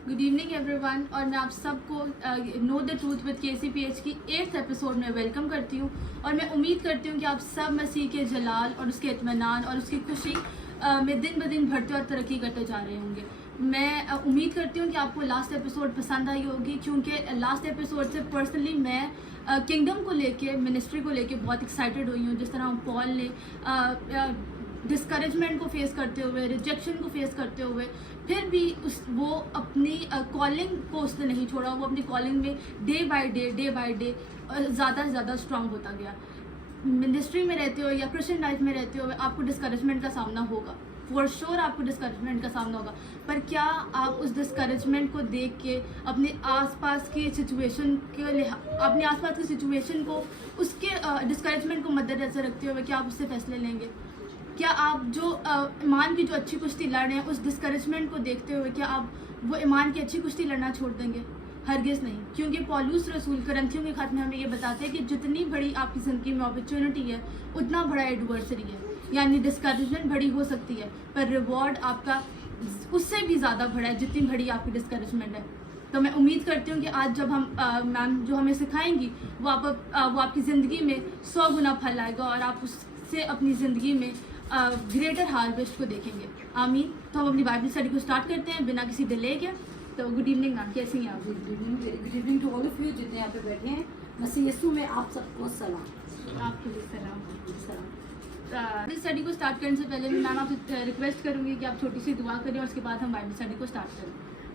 Good evening everyone. और मैं आप सबको know the truth with KCPH की 8th एपिसोड में वेलकम करती हूँ। और मैं उम्मीद करती हूँ कि आप सब मसीह के जलाल और उसके इत्मीनान और उसकी खुशी में दिन ब दिन बढ़ते और तरक्की करते जा रहे होंगे। मैं उम्मीद करती हूँ कि आपको लास्ट एपिसोड पसंद आई होगी, क्योंकि लास्ट एपिसोड से पर्सनली मैं किंगडम को लेके, मिनिस्ट्री को लेके बहुत एक्साइटेड हुई हूँ। जिस तरह पॉल ने डिस्करेजमेंट को फेस करते हुए, रिजेक्शन को फेस करते हुए, फिर भी वो अपनी कॉलिंग को उसने नहीं छोड़ा। वो अपनी कॉलिंग में डे बाय डे ज़्यादा से ज़्यादा स्ट्रांग होता गया। मिनिस्ट्री में रहते हो या क्रिश्चियन लाइफ में रहते हुए आपको डिस्करेजमेंट का सामना होगा, फॉर श्योर आपको डिस्करेजमेंट का सामना होगा। पर क्या आप उस डिस्करेजमेंट को देख के अपने आसपास की सिचुएशन को उसके डिस्करेजमेंट को मद्देनजर रखते हुए क्या आप उससे फैसले लेंगे? क्या आप जो ईमान की जो अच्छी कुश्ती लड़ रहे हैं उस डिस्करेजमेंट को देखते हुए क्या आप वो ईमान की अच्छी कुश्ती लड़ना छोड़ देंगे? हरगिज़ नहीं, क्योंकि पौलुस रसूल करंथियों के खत में हमें ये बताते हैं कि जितनी बड़ी आपकी ज़िंदगी में अपॉर्चुनिटी है उतना बड़ा एडवर्सरी है। यानी डिस्करेजमेंट बड़ी हो सकती है पर रिवॉर्ड आपका उससे भी ज़्यादा बड़ा है जितनी बड़ी आपकी डिस्करेजमेंट है। तो मैं उम्मीद करती हूँ कि आज जब हम मैम जो हमें सिखाएंगी वो आपकी ज़िंदगी में 100 गुना फल आएगा और आप उससे अपनी ज़िंदगी में ग्रेटर हार्वेस्ट को देखेंगे। आमीन। तो हम अपनी बाइबल स्टडी को स्टार्ट करते हैं बिना किसी डिले के। तो गुड इवनिंग मैम, कैसी हैं आप? Good evening to all of you जितने यहाँ पे बैठे हैं। मसीह यीशु में आप सबको सलाम। आपके लिए सलाम। बाइबल स्टडी को स्टार्ट करने से पहले मैम आपसे रिक्वेस्ट करूँगी कि आप छोटी सी दुआ करें और उसके बाद हम बाइबल स्टडी को स्टार्ट करें।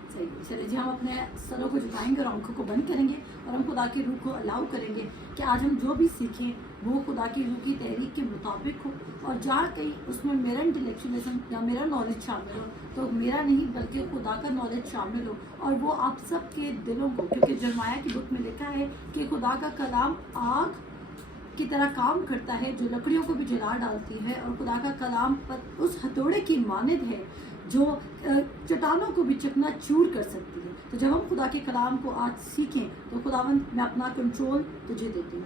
सही, चलिए जी, हम अपने सरों को झुकाएंगे और आंखों को बंद करेंगे और हम खुदा की रूह को अलाउ करेंगे कि आज हम जो भी सीखें वो खुदा की रूह की तहरीक के मुताबिक हो। और जहाँ कहीं उसमें मेरा इंटेलेक्चुअलिज्म या मेरा नॉलेज शामिल हो तो मेरा नहीं बल्कि खुदा का नॉलेज शामिल हो, और वो आप सब के दिलों को, क्योंकि जरमाया की बुक में लिखा है कि खुदा का कलाम आग की तरह काम करता है जो लकड़ियों को भी जला डालती है, और खुदा का कलाम पर उस हथौड़े की मानद है जो चट्टानों को भी चकना चूर कर सकती है। तो जब हम खुदा के कलाम को आज सीखें तो खुदावंद मैं अपना कंट्रोल तुझे देती हूँ।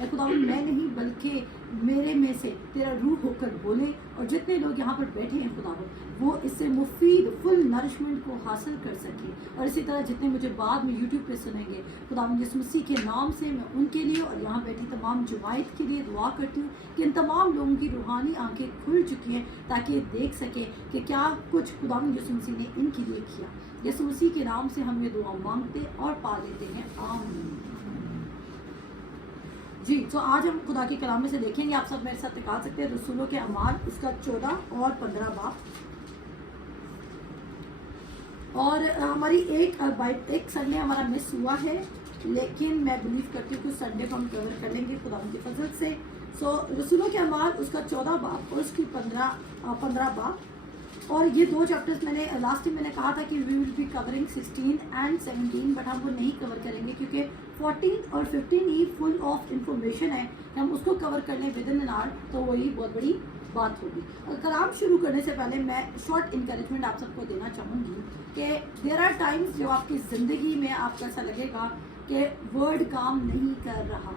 खुदावंद मैं नहीं बल्कि मेरे में से तेरा रूह होकर बोले, और जितने लोग यहाँ पर बैठे हैं खुदावंद वो इससे मुफीद फुल नरिशमेंट को हासिल कर सकें। और इसी तरह जितने मुझे बाद में यूट्यूब पे सुनेंगे खुदावंद यीशु मसीह के नाम से मैं उनके लिए और यहाँ बैठी तमाम जमायत के लिए दुआ करती हूँ कि इन तमाम लोगों की रूहानी आंखें खुल चुकी हैं ताकि ये देख सकें कि क्या कुछ खुदावंद यीशु मसीह ने इनके लिए किया। यीशु मसीह के नाम से हम ये दुआ मांगते और पा लेते हैं, आमीन जी। तो आज हम खुदा के कलाम में से देखेंगे, आप सब मेरे साथ निकाल सकते हैं रसूलों के अमाल उसका 14 और 15 बाब। और हमारी एक संडे हमारा मिस हुआ है, लेकिन मैं बिलीव करती हूँ कुछ संडे को हम कवर कर लेंगे खुदा की फजल से। सो रसूलों के अमाल उसका 14 बाब और उसकी 15 बाब। और ये दो चैप्टर्स मैंने लास्ट टाइम मैंने कहा था कि we will be covering 16 and 17, but हम वो नहीं कवर करेंगे क्योंकि 14 और 15 ही फुल ऑफ इंफॉर्मेशन है। हम उसको कवर कर लें विद इन एन आवर तो वही बहुत बड़ी बात होगी। और कलाम शुरू करने से पहले मैं शॉर्ट इंकरेजमेंट आप सबको देना चाहूँगी कि देयर आर टाइम्स जो आपकी ज़िंदगी में आपको ऐसा लगेगा कि वर्ड काम नहीं कर रहा,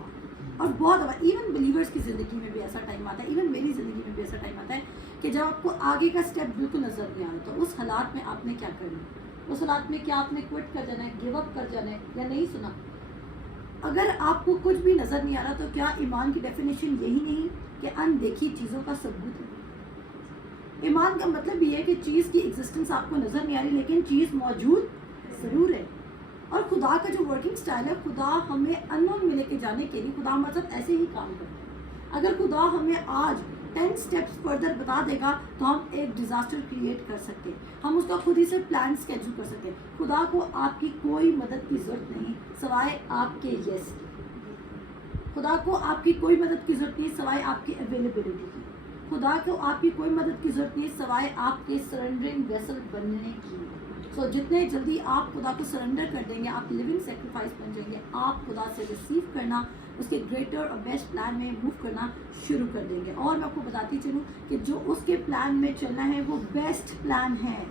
और बहुत दफ़ा इवन बिलीवर्स की ज़िंदगी में भी ऐसा टाइम आता है, इवन मेरी ज़िंदगी में भी ऐसा टाइम आता है कि जब आपको आगे का स्टेप बिल्कुल नज़र नहीं आ रहा तो उस हालात में आपने क्या करना है? उस हालात में क्या आपने क्विट कर जाना है, गिव अप कर जाना है या नहीं? सुना, अगर आपको कुछ भी नज़र नहीं आ रहा तो क्या ईमान की डेफिनेशन यही नहीं कि अनदेखी चीज़ों का सबूत है? ईमान का मतलब ये है कि चीज़ की एग्जिस्टेंस आपको नज़र नहीं आ रही लेकिन चीज़ मौजूद ज़रूर है। और खुदा का जो वर्किंग स्टाइल है, खुदा हमें अननोन में लेके जाने के लिए खुदा मतलब ऐसे ही काम करता है। अगर खुदा हमें आज 10 स्टेप्स फर्दर बता देगा तो हम एक डिज़ास्टर क्रिएट कर सकते हैं, हम उसका खुद ही से प्लान स्केड्यूल कर सकते हैं। खुदा को आपकी कोई मदद की ज़रूरत नहीं सवाए आपके यस की। खुदा को आपकी कोई मदद की ज़रूरत नहीं सवाए आपकी अवेलेबिलिटी की। खुदा को आपकी कोई मदद की ज़रूरत नहीं सवाए आपके सरेंडरिंग वेसल बनने की। सो जितने जल्दी आप खुदा को सरेंडर कर देंगे आप लिविंग सेक्रीफाइस बन जाएंगे, आप खुदा से रिसीव करना, उसके ग्रेटर और बेस्ट प्लान में मूव करना शुरू कर देंगे। और मैं आपको बताती चलूँ कि जो उसके प्लान में चलना है वो बेस्ट प्लान है,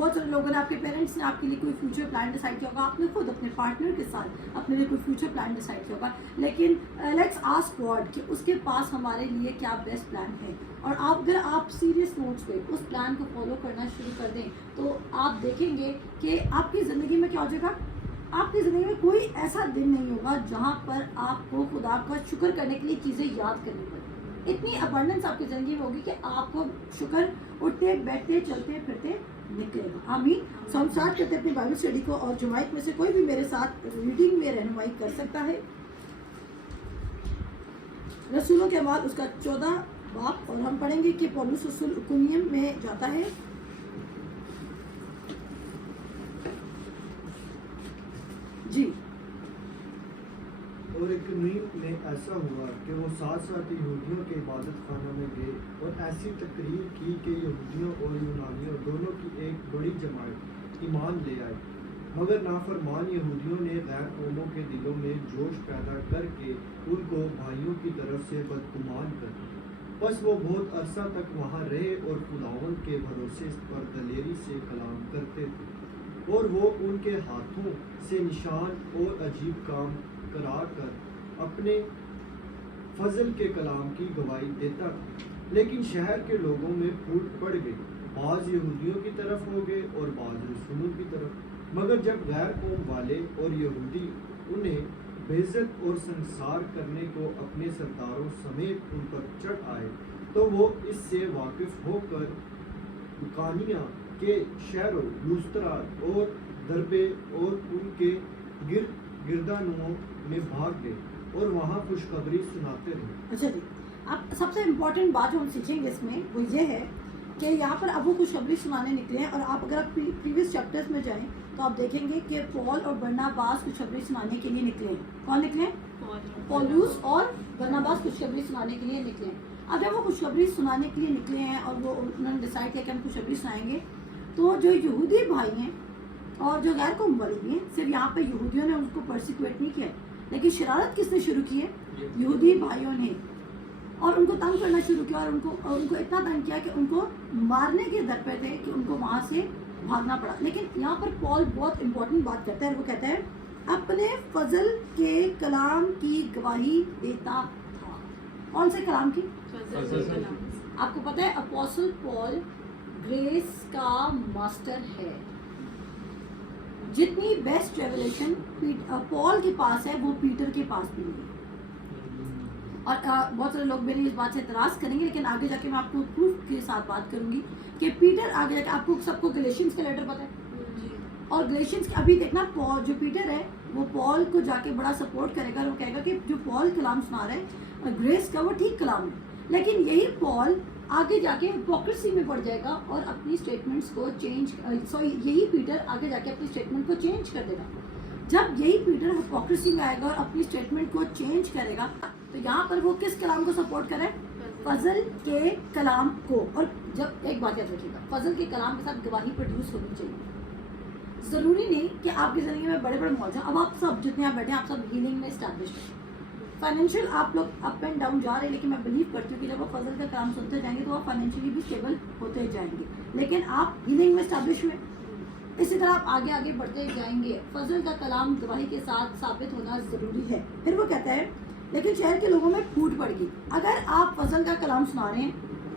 بہت سارے لوگوں نے, آپ کے پیرنٹس نے آپ کے لیے کوئی فیوچر پلان ڈیسائڈ کیا ہوگا, آپ نے خود اپنے پارٹنر کے ساتھ اپنے لیے کوئی فیوچر پلان ڈیسائڈ کیا ہوگا, لیکن لیٹس آسک گاڈ کہ اس کے پاس ہمارے لیے کیا بیسٹ پلان ہے. اور اگر آپ سیریس نوٹس پہ اس پلان کو فالو کرنا شروع کر دیں تو آپ دیکھیں گے کہ آپ کی زندگی میں کیا ہو جائے گا. آپ کی زندگی میں کوئی ایسا دن نہیں ہوگا جہاں پر آپ کو خدا کا شکر کرنے کے لیے چیزیں یاد کرنی پڑیں. اتنی ابنڈنس آپ کی زندگی میں ہوگی کہ آپ کو شکر اٹھتے بیٹھتے چلتے پھرتے نکلے گا. آمین. سو ہم اسٹارٹ کرتے ہیں اپنی بائبل اسٹڈی کو, اور جماعت میں سے کوئی بھی میرے ساتھ ریڈنگ میں رہنمائی کر سکتا ہے. رسولوں کے اعمال اس کا 14 باب, اور ہم پڑھیں گے کہ پولس رسول اکونیم میں جاتا ہے. جی. اور ایک نیم میں ایسا ہوا کہ وہ ساتھ ساتھ یہودیوں کے عبادت خانہ میں گئے اور ایسی تقریر کی کہ یہودیوں اور یونانیوں دونوں کی ایک بڑی جماعت ایمان لے آئی, مگر نافرمان یہودیوں نے غیر قوموں کے دلوں میں جوش پیدا کر کے ان کو بھائیوں کی طرف سے بدگمان کر دیا. بس وہ بہت عرصہ تک وہاں رہے اور خداوند کے بھروسے پر دلیری سے کلام کرتے تھے, اور وہ ان کے ہاتھوں سے نشان اور عجیب کام کرا کر اپنے فضل کے کلام کی گواہی دیتا تھا. لیکن شہر کے لوگوں میں پھوٹ پڑ گئی, بعض یہودیوں کی طرف ہو گئے اور بعض رسولوں کی طرف. مگر جب غیر قوم والے اور یہودی انہیں بےعزت اور سنسار کرنے کو اپنے سرداروں سمیت ان پر چڑھ آئے تو وہ اس سے واقف ہو کر لکانیہ کے شہروں لوسترا اور دربے اور ان کے گردانوں میں بھاگ گئے اور وہاں خوشخبری سناتے رہے. اچھا جی, اب سب سے امپورٹنٹ بات جو ہم سیکھیں گے اس میں وہ یہ ہے کہ یہاں پر اب وہ خوشخبری سنانے نکلے ہیں. اور آپ اگر آپ پریویس چیپٹرز میں جائیں تو آپ دیکھیں گے کہ پال اور برناباس خوشخبری سنانے کے لیے نکلے ہیں. کون نکلے ہیں؟ پولوس اور برناباس خوشخبری سنانے کے لیے نکلے ہیں. اب جب وہ خوشخبری سنانے کے لیے نکلے ہیں اور وہ انہوں نے ڈیسائڈ کیا کہ ہم خوشخبری سنائیں گے, تو جو یہودی بھائی ہیں اور جو غیر قوم والے بھی ہیں, صرف یہاں پہ یہودیوں نے ان کو پرسیکیوٹ نہیں کیا, لیکن شرارت کس نے شروع کی ہے؟ یہودی بھائیوں نے, اور ان کو تنگ کرنا شروع کیا, اور ان کو اتنا تنگ کیا کہ ان کو مارنے کے در پہ تھے کہ ان کو وہاں سے بھاگنا پڑا. لیکن یہاں پر پال بہت امپورٹنٹ بات کرتا ہے, وہ کہتا ہے اپنے فضل کے کلام کی گواہی دیتا تھا. کون سے کلام کی؟ آپ کو پتہ ہے اپوسل پال گریس کا ماسٹر ہے. جتنی بیسٹ ریولیشن پال کے پاس ہے وہ پیٹر کے پاس بھی نہیں. اور بہت سارے لوگ میری اس بات سے اعتراض کریں گے, لیکن آگے جا کے میں آپ کو پروف کے ساتھ بات کروں گی کہ پیٹر آگے جا کے, آپ کو سب کو گلیشینز کا لیٹر پتہ ہے, اور گلیشینز ابھی دیکھنا پال جو پیٹر ہے وہ پال کو جا کے بڑا سپورٹ کرے گا, وہ کہے گا کہ جو پال کلام سنا رہا ہے گریس کا وہ ٹھیک کلام ہے. لیکن یہی پال آگے جا کے ہپوکریسی میں پڑ جائے گا اور اپنی اسٹیٹمنٹس کو یہی پیٹر آگے جا کے اپنی اسٹیٹمنٹ کو چینج کر دے گا. جب یہی پیٹر ہپوکریسی میں آئے گا اور اپنی اسٹیٹمنٹ کو چینج کرے گا, تو یہاں پر وہ کس کلام کو سپورٹ کرے؟ فضل کے کلام کو. اور جب ایک بات یاد رکھیے گا, فضل کے کلام کے ساتھ گواہی پروڈیوس ہونی چاہیے. ضروری نہیں کہ آپ کی زندگی میں بڑے بڑے معجزے, اب آپ سب جتنے آپ بیٹھے ہیں آپ سب ہیلنگ میں اسٹیبلش ہیں, فائنینشیل آپ لوگ اپ اینڈ ڈاؤن جا رہے ہیں, لیکن میں بلیو کرتی ہوں کہ جب وہ فضل کا کلام سنتے جائیں گے تو آپ فائنینشیلی بھی اسٹیبل ہوتے جائیں گے. لیکن آپ ہیلنگ میں اسٹیبلش ہوئے, اسی طرح آپ آگے آگے بڑھتے جائیں گے. فضل کا کلام گواہی کے ساتھ ثابت ہونا ضروری ہے. پھر وہ کہتا ہے لیکن شہر کے لوگوں میں پھوٹ پڑ گئی. اگر آپ فضل کا کلام سنا رہے ہیں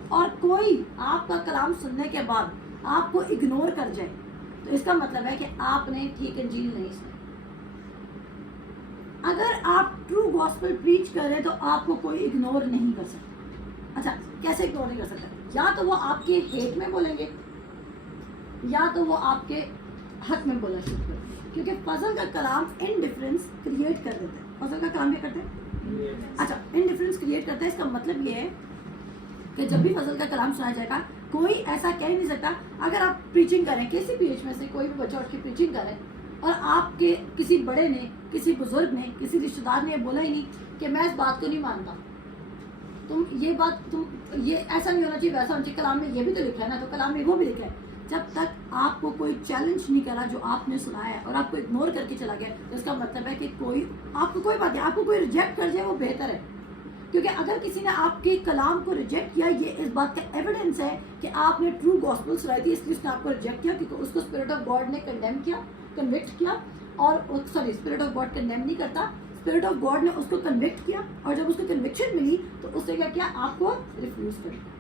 اور کوئی آپ کا کلام سننے کے بعد آپ کو اگنور کر جائے, تو اس کا مطلب ہے کہ آپ نے ٹھیک انجیل نہیں سنی. اگر آپ ٹرو گاسپل پریچ کر رہے ہیں تو آپ کو کوئی اگنور نہیں کر سکتا. اچھا, کیسے اگنور نہیں کر سکتا؟ یا تو وہ آپ کے ہیٹ میں بولیں گے یا تو وہ آپ کے حق میں بولنا شروع کریں گے, کیونکہ فضل کا کلام انڈیفرنس کریٹ کر دیتا ہے. فضل کا کلام کیا کرتے ہیں؟ اچھا, انڈیفرنس کریٹ کرتا ہے. اس کا مطلب یہ ہے کہ جب بھی فضل کا کلام سنایا جائے گا, کوئی ایسا کہہ نہیں سکتا. اگر آپ پریچنگ کریں, کسی بھی ایج میں سے کوئی بھی بچہ اٹھ کے پریچنگ کرے اور آپ کے کسی بڑے نے, کسی بزرگ نے, کسی رشتہ دار نے بولا ہی نہیں کہ میں اس بات کو نہیں مانتا, یہ ایسا نہیں ہونا چاہیے, ویسا ہونا چاہیے, کلام میں یہ بھی تو لکھا ہے نا, تو کلام میں وہ بھی لکھا ہے. جب تک آپ کو کوئی چیلنج نہیں کرا جو آپ نے سنایا ہے اور آپ کو اگنور کر کے چلا گیا, تو اس کا مطلب ہے کہ کوئی آپ کو کوئی بات نہیں, آپ کو کوئی ریجیکٹ کر جائے وہ بہتر ہے. کیونکہ اگر کسی نے آپ کے کلام کو ریجیکٹ کیا، یہ اس بات کا ایویڈنس ہے کہ آپ نے ٹرو گاسپل سنائی تھی، اس لیے اس نے آپ کو ریجیکٹ کیا، کیونکہ اس کو اسپرٹ آف گاڈ نے کنڈیم کیا، کنوکٹ کیا، اور sorry spirit of God condemn نہیں کرتا، اسپرٹ آف گاڈ نے اس کو کنوکٹ کیا، اور جب اس کو کنوکشن ملی تو اس نے کیا کیا، آپ کو ریفیوز کر دیا۔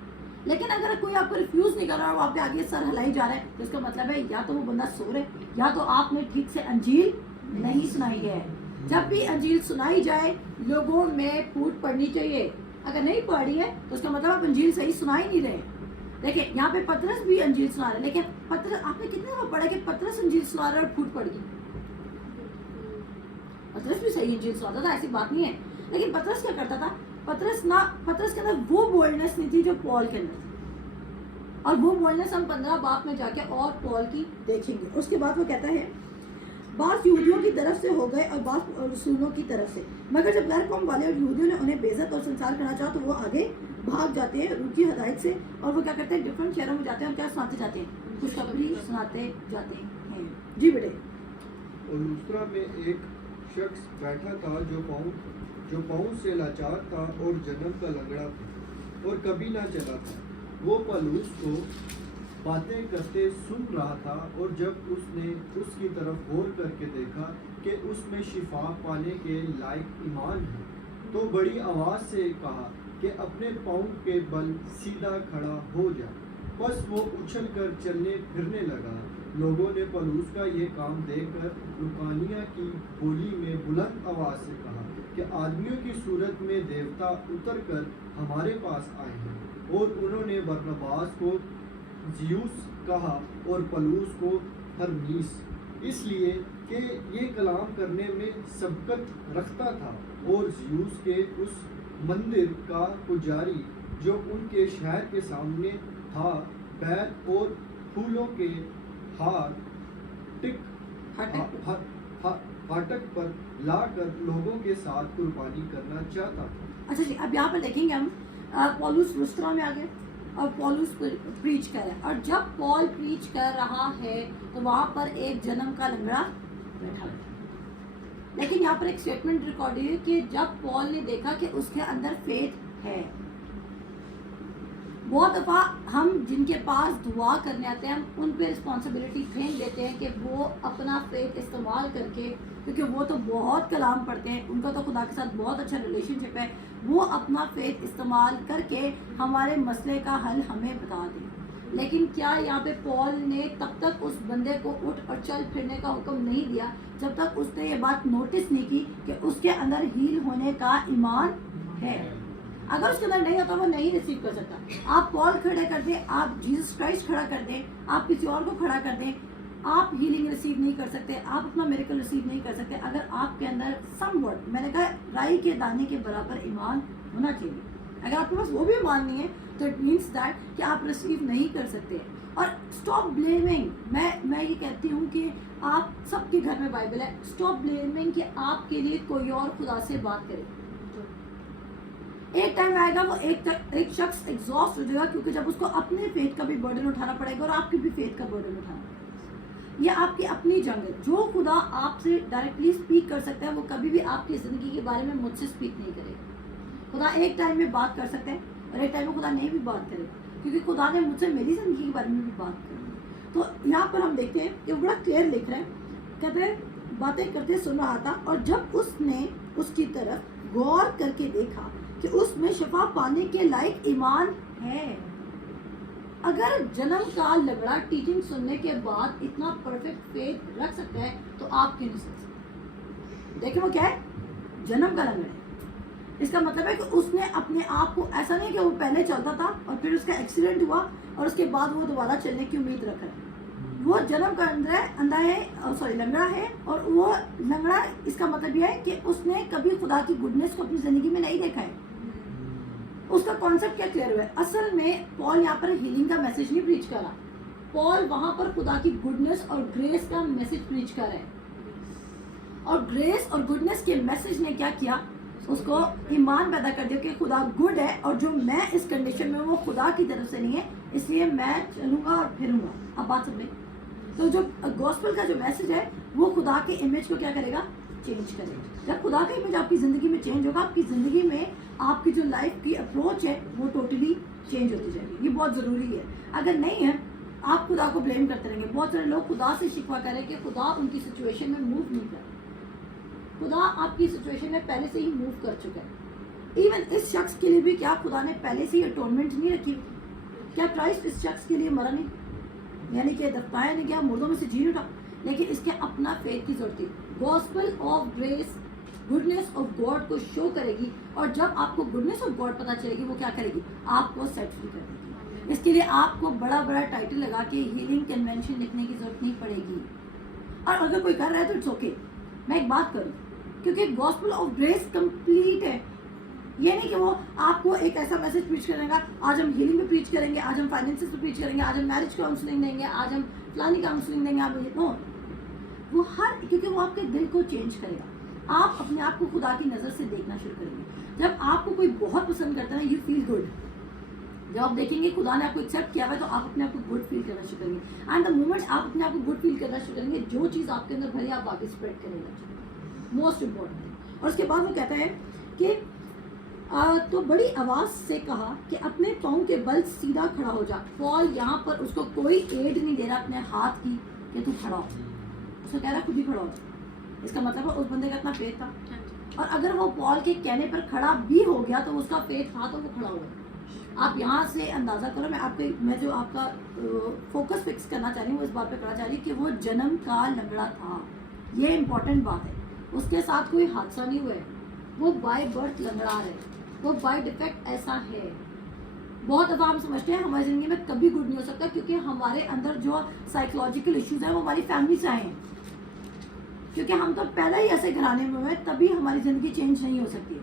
لیکن اگر کوئی آپ کو ریفیوز نہیں کر رہا اور آپ کے آگے سر ہلائی جا رہا ہے، تو اس کا مطلب ہے یا تو وہ بندہ سو رہا ہے، یا تو آپ نے ٹھیک سے انجیل نہیں سنائی ہے۔ جب بھی انجیل سنائی جائے لوگوں میں پھوٹ پڑنی چاہیے، اگر نہیں پڑھ رہی ہے تو اس کا مطلب آپ انجیل صحیح سنا ہی نہیں رہے۔ دیکھیں یہاں پہ پطرس بھی انجیل سنا رہے ہیں، لیکن پطرس، آپ نے کتنے دفعہ پڑھا کہ پطرس انجیل سنا رہا ہے اور پھوٹ پڑ گئی؟ پطرس بھی صحیح انجیل سناتا تھا، ایسی بات نہیں ہے، لیکن پطرس کیا کرتا تھا، پطرس کے اندر وہ بولڈنس نہیں تھی جو پال کے اندر تھی، اور وہ بولڈنس ہم 15 باب میں جا کے اور پال کی دیکھیں گے۔ اس کے بعد وہ کہتا ہے بعض یہودیوں کی طرف سے ہو گئے اور بعض رسولوں کی طرف سے، مگر جب غیر قوم والے اور یہودیوں نے انہیں بےعزت اور سنسار کرنا چاہا تو وہ آگے بھاگ جاتے ہیں روح کی ہدایت سے، اور وہ کیا کرتے ہیں، ڈفرنٹ شہروں میں جاتے ہیں اور کیا سناتے جاتے ہیں، خوشخبری سناتے جاتے ہیں۔ جی بیٹے۔ اور لسطرا میں ایک شخص بیٹھا تھا جو پاؤں سے لاچار تھا اور جنم کا لنگڑا تھا اور کبھی نہ چلا تھا۔ وہ پولس کو باتیں کرتے سن رہا تھا، اور جب اس نے اس کی طرف غور کر کے دیکھا کہ اس میں شفا پانے کے لائق ایمان ہے، تو بڑی آواز سے کہا کہ اپنے پاؤں کے بل سیدھا کھڑا ہو جا۔ بس وہ اچھل کر چلنے پھرنے لگا۔ لوگوں نے پولس کا یہ کام دیکھ کر لوکانیا کی بولی میں بلند آواز سے کہا کہ آدمیوں کی صورت میں دیوتا اتر کر ہمارے پاس آئے ہیں، اور انہوں نے برنباس کو زیوس کہا اور پولس کو ہرمیس، اس لیے کہ یہ کلام کرنے میں سبقت رکھتا تھا، اور زیوس کے اس مندر کا پجاری جو ان کے شہر کے سامنے تھا بیل اور پھولوں کے ہار پھاٹک پر لا کر لوگوں کے ساتھ قربانی کرنا چاہتا تھا۔ اچھا جی، اب یہاں پر دیکھیں گے ہم پولس لسطرا میں آ گئے اور پولس پریچ کر رہا ہے، اور جب پال پریچ کر رہا ہے تو وہاں پر ایک جنم کا لنگڑا بیٹھا ہے، لیکن یہاں پر ایک اسٹیٹمنٹ ریکارڈ ہوئی ہے کہ جب پال نے دیکھا کہ اس کے اندر فیتھ ہے۔ بہت دفعہ ہم جن کے پاس دعا کرنے آتے ہیں، ہم ان پہ رسپانسبلٹی پھینک دیتے ہیں کہ وہ اپنا فیتھ استعمال کر کے، کیونکہ وہ تو بہت کلام پڑھتے ہیں، ان کا تو خدا کے ساتھ بہت اچھا ریلیشن شپ ہے، وہ اپنا فیتھ استعمال کر کے ہمارے مسئلے کا حل ہمیں بتا دیں۔ لیکن کیا یہاں پہ پال نے تب تک اس بندے کو اٹھ اور چل پھرنے کا حکم نہیں دیا جب تک اس نے یہ بات نوٹس نہیں کی کہ اس کے اندر ہیل ہونے کا ایمان ہے؟ اگر اس کے اندر نہیں ہوتا وہ نہیں ریسیو کر سکتا۔ آپ پال کھڑے کر دیں، آپ جیسس کرائسٹ کھڑا کر دیں، آپ کسی اور کو کھڑا کر دیں، آپ ہیلنگ ریسیو نہیں کر سکتے، آپ اپنا میریکل ریسیو نہیں کر سکتے اگر آپ کے اندر سم ورڈ، میں نے کہا رائی کے دانے کے برابر ایمان ہونا چاہیے۔ اگر آپ کے پاس وہ بھی ایمان نہیں ہے تو اٹ مینس دیٹ کہ آپ ریسیو نہیں کر سکتے۔ اور اسٹاپ بلیمنگ، میں یہ کہتی ہوں کہ آپ سب کے گھر میں بائبل ہے، اسٹاپ بلیمنگ کہ آپ کے لیے کوئی اور خدا سے بات کرے۔ ایک ٹائم آئے گا وہ ایک شخص ایگزاسٹ ہو جائے گا، کیونکہ جب اس کو اپنے فیتھ کا بھی برڈن اٹھانا پڑے گا اور آپ کی بھی فیتھ کا برڈن اٹھانا پڑے گا۔ یہ آپ کی اپنی جنگ ہے۔ جو خدا آپ سے ڈائریکٹلی اسپیک کر سکتا ہے وہ کبھی بھی آپ کی زندگی کے بارے میں مجھ سے اسپیک نہیں کرے گا۔ خدا ایک ٹائم میں بات کر سکتے ہیں اور ایک ٹائم میں خدا نہیں بھی بات کرے گا، کیونکہ خدا نے مجھ سے میری زندگی کے بارے میں بھی بات کرنی ہے۔ تو یہاں پر ہم دیکھتے ہیں کہ بڑا کلیئر لکھ رہا ہے، کہتے ہیں باتیں کرتے سن رہا تھا، اور جب اس نے اس کی طرف غور کر کے دیکھا کہ اس میں شفا پانے کے لائق ایمان ہے۔ اگر جنم کا لگڑا ٹیچنگ سننے کے بعد اتنا پرفیکٹ فیتھ رکھ سکتا ہے تو آپ کیوں نہیں سن سکتے؟ دیکھیں وہ کیا ہے، جنم کا لگڑا ہے۔ اس کا مطلب ہے کہ اس نے اپنے آپ کو، ایسا نہیں کہ وہ پہلے چلتا تھا اور پھر اس کا ایکسیڈنٹ ہوا اور اس کے بعد وہ دوبارہ چلنے کی امید رکھ رہا ہے۔ وہ جنم کا اندھا ہے، لنگڑا ہے، اور وہ لنگڑا، اس کا مطلب یہ ہے کہ اس نے کبھی خدا کی گڈنس کو اپنی زندگی میں نہیں دیکھا ہے۔ اس کا کانسیپٹ کیا کلیئر ہوا ہے؟ اصل میں پال یہاں پر ہیلنگ کا میسج نہیں پریچ کر رہا، پال وہاں پر خدا کی گڈنس اور گریس کا میسج پریچ کر رہا ہے، اور گریس اور گڈنس کے میسج نے کیا کیا، اس کو ایمان پیدا کر دیا کہ خدا گڈ ہے، اور جو میں اس کنڈیشن میں وہ خدا کی طرف سے نہیں ہے، اس لیے میں چلوں گا اور پھروں گا۔ اب بات سمجھیں، تو جو گاسپل کا جو میسج ہے وہ خدا کے امیج کو کیا کرے گا، चेंज करें। जब खुदा का इमेज आपकी ज़िंदगी में चेंज होगा, आपकी ज़िंदगी में आपकी जो लाइफ की अप्रोच है वो टोटली चेंज होती जाएगी। ये बहुत ज़रूरी है। अगर नहीं है, आप खुदा को ब्लेम करते रहेंगे। बहुत सारे लोग खुदा से शिकवा करें कि खुदा उनकी सिचुएशन में मूव नहीं कर रहा। खुदा आपकी सिचुएशन में पहले से ही मूव कर चुका है। इवन इस शख्स के लिए भी क्या खुदा ने पहले से ही अटोनमेंट नहीं रखी? क्या क्राइस्ट इस शख्स के लिए मरा नहीं, यानी कि दफनाया नहीं गया, मुर्दों में से जी उठा, लेकिन इसके अपना फेथ की जरूरत थी। Gospel of grace goodness of God को शो करेगी, और जब आपको गुडनेस ऑफ गॉड पता चलेगी वो क्या करेगी? आपको सेट फ्री कर देगी। इसके लिए आपको बड़ा बड़ा टाइटल लगा के हीलिंग कन्वेंशन लिखने की जरूरत नहीं पड़ेगी। और अगर कोई कर रहा है तो इट्स ओके। मैं एक बात करूँ, क्योंकि गॉस्पेल ऑफ ग्रेस कंप्लीट है। ये नहीं कि वो आपको एक ऐसा मैसेज प्रीच करेगा, आज हम हीलिंग पे प्रीच करेंगे, आज हम फाइनेंसेस पे प्रीच करेंगे, आज हम मैरिज काउंसलिंग देंगे, आज हम फलानी काउंसलिंग देंगे, आप नो, वो हर, क्योंकि वो आपके दिल को चेंज करेगा। आप अपने आप को खुदा की नज़र से देखना शुरू करेंगे। जब आपको कोई बहुत पसंद करता है ना, यू फील गुड। जब आप देखेंगे खुदा ने आपको एक्सेप्ट किया हुआ है, तो आप अपने आप को गुड फील करना शुरू करेंगे। एंड द मोमेंट आप अपने आप को गुड फील करना शुरू करेंगे, जो चीज़ आपके अंदर भरी आप आगे स्प्रेड करेंगे। Most important. और उसके बाद वो कहता है कि तो बड़ी आवाज़ से कहा कि अपने पाँव के बल सीधा खड़ा हो जा। पॉल यहाँ पर उसको कोई एड नहीं दे रहा अपने हाथ की कि तू खड़ा हो, उसको कह रहा खुद ही खड़ा हो। इसका मतलब है उस बंदे का इतना फेथ था, और अगर वो पॉल के कहने पर खड़ा भी हो गया तो उसका फेथ था तो वो खड़ा हुआ। आप यहाँ से अंदाज़ा करो। मैं जो आपका फोकस फिक्स करना चाह रही हूँ, वो इस बात पे करना चाह रही हूँ कि वो जन्म का लंगड़ा था। ये इंपॉर्टेंट बात है। उसके साथ कोई हादसा नहीं हुआ है, वो बाय बर्थ लंगड़ा है, वो बाय डिफेक्ट ऐसा है। बहुत दफ़ा हम समझते हैं हमारी ज़िंदगी में कभी गुड नहीं हो सकता, क्योंकि हमारे अंदर जो साइकोलॉजिकल इश्यूज हैं वो हमारी फैमिली से आए हैं, क्योंकि हम तो पैदा ही ऐसे घराने में हुए, तभी हमारी ज़िंदगी चेंज नहीं हो सकती।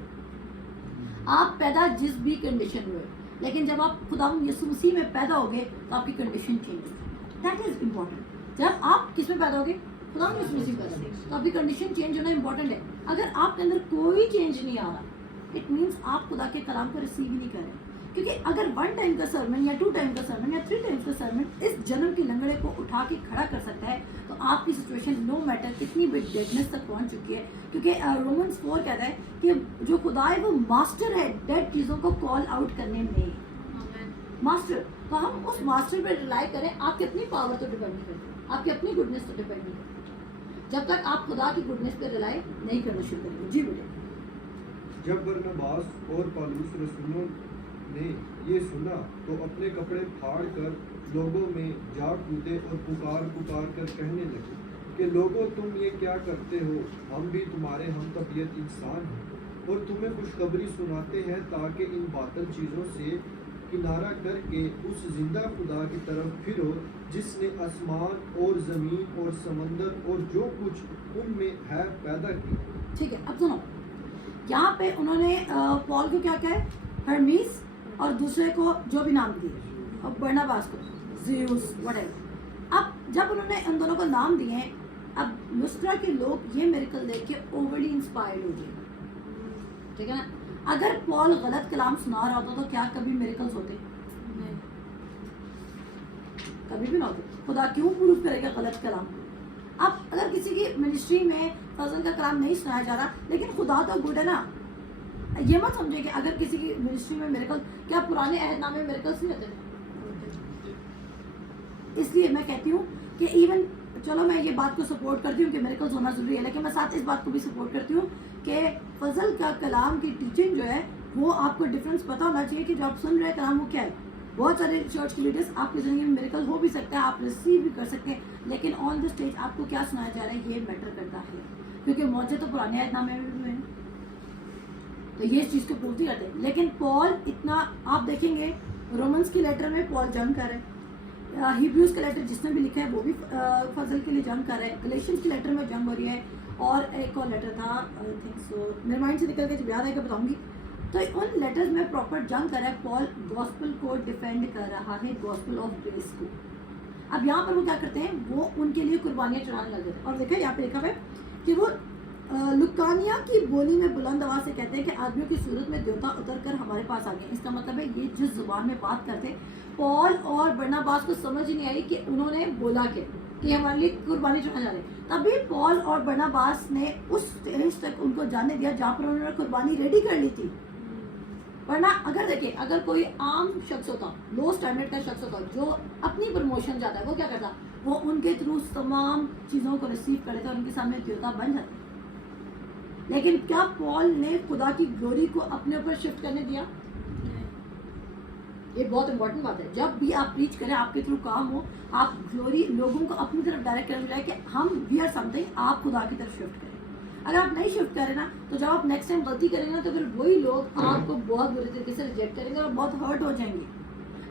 आप पैदा जिस भी कंडीशन में हुए, लेकिन जब आप खुदा यीशु मसीह में पैदा होगे तो आपकी कंडीशन चेंज होगी। That is important. जब आप किस में पैदा होगे? खुदा यीशु मसीह में पैदा होगे, तो आपकी कंडीशन चेंज होना इंपॉर्टेंट है। अगर आपके अंदर कोई चेंज नहीं आ रहा, इट मीन्स आप खुदा के कलाम को रिसीव ही नहीं कर रहे। क्योंकि अगर 1 टाइम का सर्मन या 2 टाइम का सर्मन या 3 टाइम्स का सर्मन इस जन्म के लंगड़े को उठा के खड़ा कर सकता है, तो आपकी सिचुएशन नो मैटर कितनी भी डेडनेस तक पहुंच चुकी है। क्योंकि रोमन्स 4 कहता है कि जो खुदा है वो मास्टर है डेड चीज़ों को कॉल आउट करने में, मास्टर। तो हम उस मास्टर पर रिलाई करें। आपकी अपनी पावर तो डिपेंड नहीं करती, आपकी अपनी गुडनेस तो डिपेंड नहीं करती, जब तक आप खुदा की गुडनेस पर रिलाई नहीं करना शुरू करेंगे। जी बेटे। जब बरनबास और पौलुस रसूलों ने ये सुना तो अपने कपड़े फाड़ कर लोगों में जा कूदे और पुकार कर कहने लगे कि लोगों, तुम ये क्या करते हो? हम भी तुम्हारे हम तबीयत इंसान हैं और तुम्हें खुशखबरी सुनाते हैं, ताकि इन बातिल चीज़ों से किनारा करके उस जिंदा खुदा की तरफ फिरो, जिसने आसमान और ज़मीन और समंदर और जो कुछ उनमें है पैदा किया। ठीक है, अब सुनो, यहाँ पे उन्होंने पॉल को क्या कहा है? हर्मीस, और दूसरे को जो भी नाम दिए, और बरनबास को ज़ेउस व्हाटएवर। अब जब उन्होंने इन दोनों को नाम दिए हैं, अब लुस्त्रा के लोग ये मिरेकल देख के ओवरली इंस्पायर्ड हो गए। ठीक है ना? अगर पॉल गलत कलाम सुना रहा होता तो क्या कभी मिरेकल्स होते? कभी भी ना होते। खुदा क्यों प्रूव करेगा गलत कलाम? अब अगर किसी की मिनिस्ट्री में फजल का कलाम नहीं सुनाया जा रहा, लेकिन खुदा तो गुड है ना। ये मत समझे कि अगर किसी की मिनिस्ट्री में मिरेकल, क्या पुराने अहदनामे में मिरेकल्स नहीं होते? इसलिए मैं कहती हूँ कि इवन, चलो मैं ये बात को सपोर्ट करती हूँ कि मिरेकल्स होना ज़रूरी है, लेकिन मैं साथ इस बात को भी सपोर्ट करती हूँ कि फजल का कलाम की टीचिंग जो है वो आपको डिफरेंस पता होना चाहिए कि जो आप सुन रहे हैं कलाम वो क्या है। बहुत सारे चर्च के लीडर्स आपकी ज़िंदगी में मिरेकल हो भी सकता है, आप रिसीव भी कर सकते हैं, लेकिन ऑन द स्टेज आपको क्या सुनाया जा रहा है ये मैटर करता है, क्योंकि मौजे तो पुराने अहदनामे में भी हैं, तो ये इस चीज़ को पूर्ति करते हैं। लेकिन पॉल इतना, आप देखेंगे रोमन्स के लेटर में पॉल जंग कर रहे हैं, हिब्रूज का लेटर जिसने भी लिखा है वो भी फजल के लिए जंग कर रहे हैं, गलेशियंस के लेटर में जंग हो रही है, और एक और लेटर था आई थिंक सो, मेरे माइंड से निकल के जब याद आएगा बताऊंगी। तो उन लेटर्स में प्रॉपर जंग कर रहा है पॉल, गॉस्पेल को डिफेंड कर रहा है, गॉस्पेल ऑफ ग्रेस को। अब यहाँ पर वो क्या करते हैं, वो उनके लिए कुर्बानियाँ चढ़ाने लगे थे। और देखा यहाँ पे लिखा हुआ है कि वो लुकानिया की बोली में बुलंद आवाज़ से कहते हैं कि आदमियों की सूरत में देवता उतर कर हमारे पास आ गए। इसका मतलब है ये जिस जुबान में बात करते, पॉल और बरनबास को समझ ही नहीं आई कि उन्होंने बोला क्या। کہ ہمارے لیے قربانی چڑھا جا رہے ہیں. تبھی پال اور برناباس نے اس اسٹیج تک ان کو جانے دیا جہاں پر انہوں نے قربانی ریڈی کر لی تھی. ورنہ اگر دیکھیں اگر کوئی عام شخص ہوتا, لو اسٹینڈرڈ کا شخص ہوتا جو اپنی پروموشن چاہتا ہے, وہ کیا کرتا, وہ ان کے تھرو تمام چیزوں کو ریسیو کرے تھے اور ان کے سامنے دیوتا بن جاتا. لیکن کیا پال نے خدا کی گلوری کو اپنے اوپر شفٹ کرنے دیا؟ یہ بہت امپورٹنٹ بات ہے. جب بھی آپ پریچ کریں, آپ کے تھرو کام ہو, آپ گلوری لوگوں کو اپنی طرف ڈائریکٹ کرنے جائے کہ ہم وی آر سم تھنگ, آپ خدا کی طرف شفٹ کریں. اگر آپ نہیں شفٹ کریں نا تو جب آپ نیکسٹ ٹائم غلطی کریں گے نا تو پھر وہی لوگ آپ کو بہت برے طریقے سے ریجیکٹ کریں گے اور بہت ہرٹ ہو جائیں گے.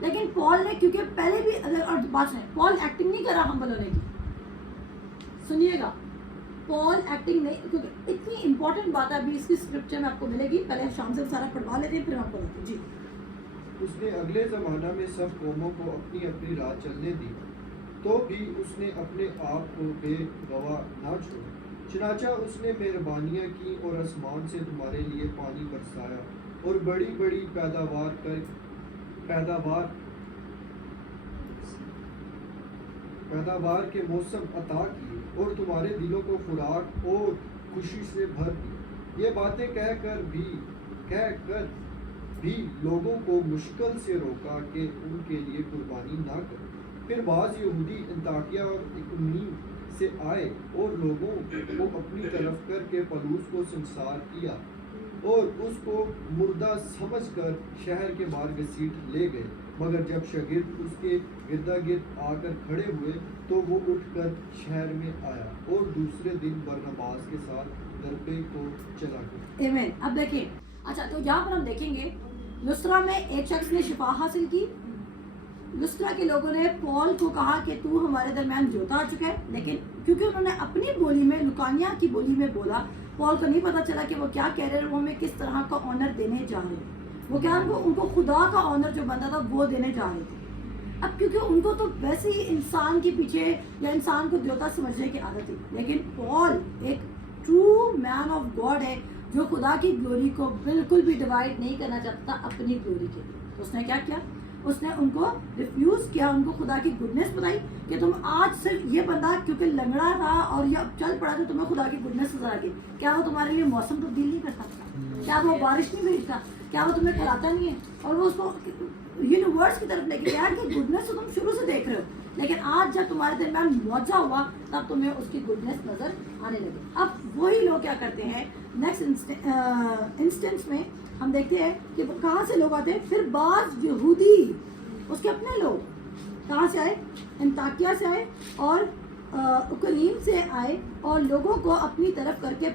لیکن پال نے کیونکہ پہلے بھی اگر اور بات سنیں, پال ایکٹنگ نہیں کرا ہمبل ہونے کی. سنیے گا, پال ایکٹنگ نہیں, کیونکہ اتنی امپورٹنٹ بات ہے. ابھی اس کی اسکرپچر میں آپ کو ملے گی, پہلے شام سے سارا پڑھوا لیتے ہیں پھر آپ کو بتاتے ہیں. جی. اس نے اگلے زمانہ میں سب قوموں کو اپنی اپنی راہ چلنے دی, تو بھی اس نے اپنے آپ کو بے گواہ نہ چھوڑا. چنانچہ اس نے مہربانیاں کی اور آسمان سے تمہارے لیے پانی برسایا اور بڑی بڑی پیداوار کے موسم عطا کیے اور تمہارے دلوں کو خوراک اور خوشی سے بھر دی. یہ باتیں کہہ کر بھی لوگوں کو مشکل سے روکا کہ ان کے لیے قربانی نہ کریں. پھر بعض یہودی انطاکیہ اور اقنیم سے آئے اور لوگوں کو اپنی طرف کر کے پولس کو سنسار کیا اور اس کو مردہ سمجھ کر شہر کے باہر گھسیٹ لے گئے. مگر جب شاگرد اس کے گردا گرد آ کر کھڑے ہوئے تو وہ اٹھ کر شہر میں آیا اور دوسرے دن برناباس کے ساتھ دربے کو چلا گیا. آمین. اب دیکھیں, اچھا تو یہاں پر ہم دیکھیں گے لسرا میں ایک شخص نے شفا حاصل کی. لسرا کے لوگوں نے پال کو کہا کہ تو ہمارے درمیان جوتا آ چکا ہے, لیکن کیونکہ انہوں نے اپنی بولی میں, لکانیا کی بولی میں بولا, پال کو نہیں پتا چلا کہ وہ کیا کہہ رہے ہیں, وہ ہمیں کس طرح کا آنر دینے جا رہے ہیں. وہ کیا ان کو خدا کا آنر جو بنتا تھا وہ دینے جا رہے تھے. اب کیونکہ ان کو تو ویسے ہی انسان کے پیچھے یا انسان کو دیوتا سمجھنے کی عادت تھی, لیکن پال ایک ٹرو مین آف گاڈ ہے جو خدا کی گلوری کو بالکل بھی ڈیوائڈ نہیں کرنا چاہتا اپنی گلوری کے لیے. تو اس نے کیا کیا, اس نے ان کو ریفیوز کیا, ان کو خدا کی گڈنس بتائی کہ تم آج صرف یہ بندہ کیونکہ لنگڑا تھا اور یہ چل پڑا تو تمہیں خدا کی گڈنس نظر آ گئی. کیا وہ تمہارے لیے موسم تبدیل نہیں کرتا؟ کیا وہ بارش نہیں بھیجتا؟ کیا وہ تمہیں کھلاتا نہیں ہے؟ اور وہ اس کو یونیورس کی طرف لے کے گیا کہ گڈنس تو تم شروع سے دیکھ رہے ہو, لیکن آج جب تمہارے درمیان معجزہ ہوا تب تمہیں اس کی گڈنس نظر آنے لگی. اب وہی لوگ کیا کرتے ہیں, نیکسٹ انسٹنس میں ہم دیکھتے ہیں کہ کہاں سے لوگ آتے ہیں. پھر بعض یہودی, اس کے اپنے لوگ کہاں سے آئے, انطاکیہ سے آئے اور اقلیم سے آئے اور لوگوں کو اپنی طرف کر کے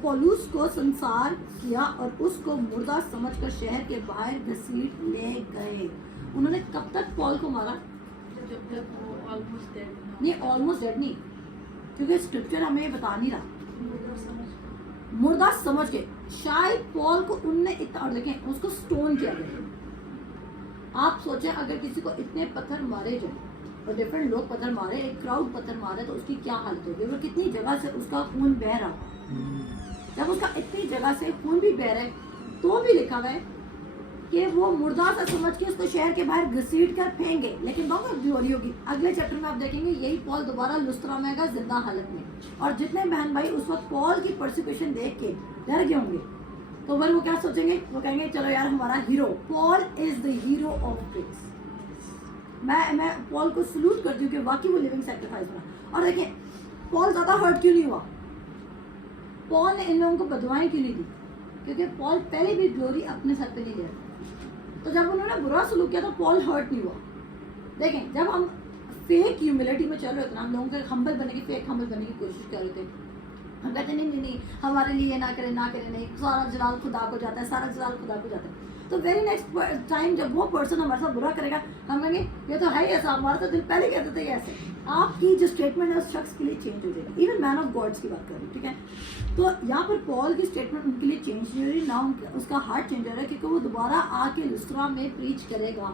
پولس کو سنسار کیا اور اس کو مردہ سمجھ کر شہر کے باہر گھسیٹ لے گئے. انہوں نے کب تک پال کو مارا؟ جب تک وہ آلموسٹ ڈیڈ نہ ہو. یہ آلموسٹ ڈیڈ نہیں, کیونکہ اسکرپچر ہمیں یہ بتا نہیں رہا. مردہ سمجھ کے شاید پال کو ان نے اتنا, اور دیکھیں اس کو سٹون کیا گیا. آپ سوچیں اگر کسی کو اتنے پتھر مارے جائیں اور ڈفرینٹ لوگ پتھر مارے, ایک کراؤڈ پتھر مارے, تو اس کی کیا حالت ہوگی, وہ کتنی جگہ سے اس کا خون بہہ رہا. جب اس کا اتنی جگہ سے خون بھی بہہ رہا ہے تو بھی لکھا ہوا ہے کہ وہ مردہ سا سمجھ کے اس کو شہر کے باہر گھسیٹ کر پھینکے. لیکن بہت گلوری ہوگی. اگلے چیپٹر میں آپ دیکھیں گے یہی پال دوبارہ لسرا میں گا زندہ حالت میں, اور جتنے بہن بھائی اس وقت پال کی پرسیکیوشن دیکھ کے ڈر گئے ہوں گے تو وہ کیا سوچیں گے, وہ کہیں گے چلو یار ہمارا hero Paul is the hero of grace. میں پال کو سلوٹ کرتی ہوں کہ واقعی وہ لیونگ سیکریفائس بنا. اور دیکھیں پال زیادہ ہرٹ کیوں نہیں ہوا, پال نے ان لوگوں کو بدوائیں کیوں نہیں دی, کیونکہ پال پہلے بھی گلوری اپنے سر پہ نہیں لے رہا. تو جب انہوں نے برا سلوک کیا تو پال ہرٹ نہیں ہوا. دیکھیں جب ہم فیک ہیوملٹی میں چل رہے تھے, ہم لوگوں کے ہمبل بننے کی, فیک ہمبل بننے کی کوشش کر رہے تھے, ہم کہتے ہیں نہیں ہمارے لیے یہ نہ کرے نہیں, سارا جلال خدا کو جاتا ہے, سارا جلال خدا کو جاتا ہے. تو ویری نیکسٹ ٹائم جب وہ پرسن ہمارے ساتھ برا کرے گا ہم کہیں گے یہ تو ہے ہی ایسا, ہمارا تو دل پہلے کہتے تھے ایسے. آپ کی جو اسٹیٹمنٹ ہے اس شخص کے لیے چینج ہو جائے گا. ایون مین آف گاڈس کی بات کر رہی ہوں, ٹھیک ہے. تو یہاں پر پال کی اسٹیٹمنٹ ان کے لیے چینج نہیں ہو رہی, نہ اس کا ہارٹ چینج ہو رہا ہے, کیونکہ وہ دوبارہ آ کے لسرا میں پریچ کرے گا.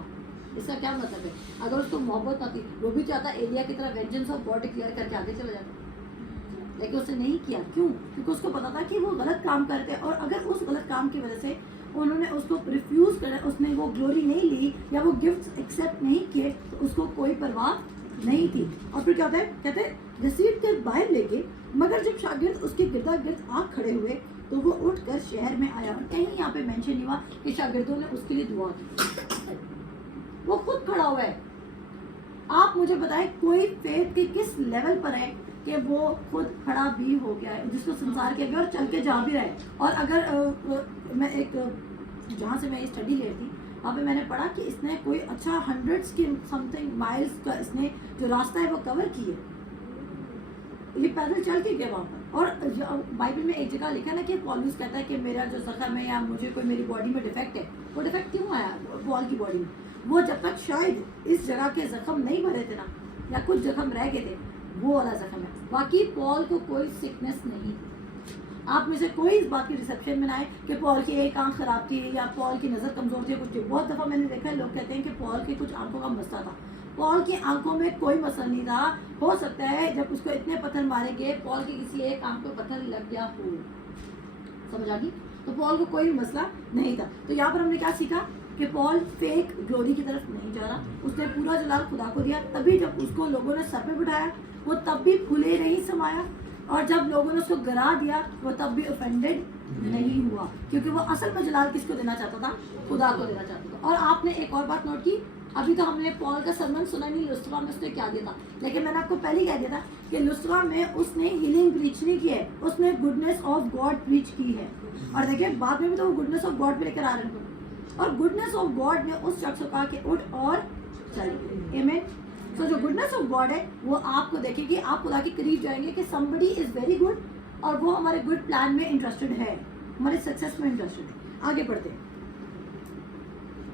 اس کا کیا مطلب ہے, اگر اس کو محبت آتی, وہ بھی چاہتا ہے ایلیا کی طرح وینجنس آف گاڈ ڈکلیئر کر کے آگے چلا جاتا, لیکن اس نے نہیں کیا. کیوں؟ کیونکہ اس کو پتا تھا کہ وہ غلط کام کرتے, اور اگر اس غلط کام کی وجہ سے انہوں نے اس کو ریفیوز کرا, اس نے وہ گلوری نہیں لی یا وہ گفٹس ایکسیپٹ نہیں کیے, تو اس کو کوئی پرواہ नहीं थी। और फिर क्या होता है, कहते हैं घसीट कर बाहर लेके, मगर जब शागिर्द उसके गिरदा गिर्द आ खड़े हुए तो वो उठ कर शहर में आया। और कहीं यहाँ पे मेंशन नहीं हुआ कि शागिर्दों ने उसके लिए दुआ की, वो खुद खड़ा हुआ है। आप मुझे बताएं कोई फेथ के किस लेवल पर है कि वो खुद खड़ा भी हो गया है, जिसको संसार के आगे और चल के जा भी रहा है। और अगर मैं एक जहाँ से मैं स्टडी ले रही थी वहाँ पे मैंने पढ़ा कि इसने कोई अच्छा 100 की समथिंग माइल्स का इसने जो रास्ता है वो कवर किए, ये पैदल चल के गया वहाँ पर। और बाइबल में एक जगह लिखा ना कि पौलुस कहता है कि मेरा जो जख्म है या मुझे कोई मेरी बॉडी में डिफेक्ट है, वो डिफेक्ट क्यों आया पॉल की बॉडी में? वो जब तक शायद इस जगह के जख्म नहीं भरे थे ना, या कुछ जख्म रह गए थे, वो वाला जख्म है। बाकी पॉल को कोई सिकनेस नहीं। आप में से कोई इस बात की रिसेप्शन में ना आए कि पॉल की एक आंख खराब थी या पॉल की नज़र कमज़ोर थी, कुछ थी। बहुत दफ़ा मैंने देखा है लोग कहते हैं कि पॉल की कुछ आंखों का मसला था। पॉल की आंखों में कोई मसला नहीं था। हो सकता है जब उसको इतने पत्थर मारे गए, पॉल की किसी एक आंख पे पत्थर लग गया हो, समझ आ गई? तो पॉल को कोई मसला नहीं था। तो यहाँ पर हमने क्या सीखा कि पॉल फेक ग्लोरी की तरफ नहीं जा रहा, उसने पूरा जलाल खुदा को दिया। तभी जब उसको लोगों ने सर पे बिठाया वो तब भी फुले नहीं समाया, और जब लोगों ने उसको गिरा दिया वो तब भी ऑफेंडेड नहीं हुआ, क्योंकि वो असल में जलाल किसको देना चाहता था? खुदा को देना चाहता था। और आपने एक और बात नोट की, अभी तो हमने पॉल का सरमन सुना नहीं लुस्त्रा में उसने क्या दिया था, लेकिन मैंने आपको पहले ही कह दिया था कि लुस्त्रा में उसने हीलिंग प्रीच नहीं की है, उसने गुडनेस ऑफ गॉड प्रीच की है। और देखिए बाद में भी तो वो गुडनेस ऑफ गॉड पे लेकर आ रहे हैं, और गुडनेस ऑफ गॉड ने उस शख्स को कहा कि उठ और चल। आमीन। तो जो गुडनेस ऑफ गॉड है वो आपको देखेगी, आप खुदा के करीब जाएंगे कि somebody इज वेरी गुड, और वो हमारे गुड प्लान में इंटरेस्टेड है, हमारे सक्सेस में इंटरेस्टेड है। आगे बढ़ते हैं।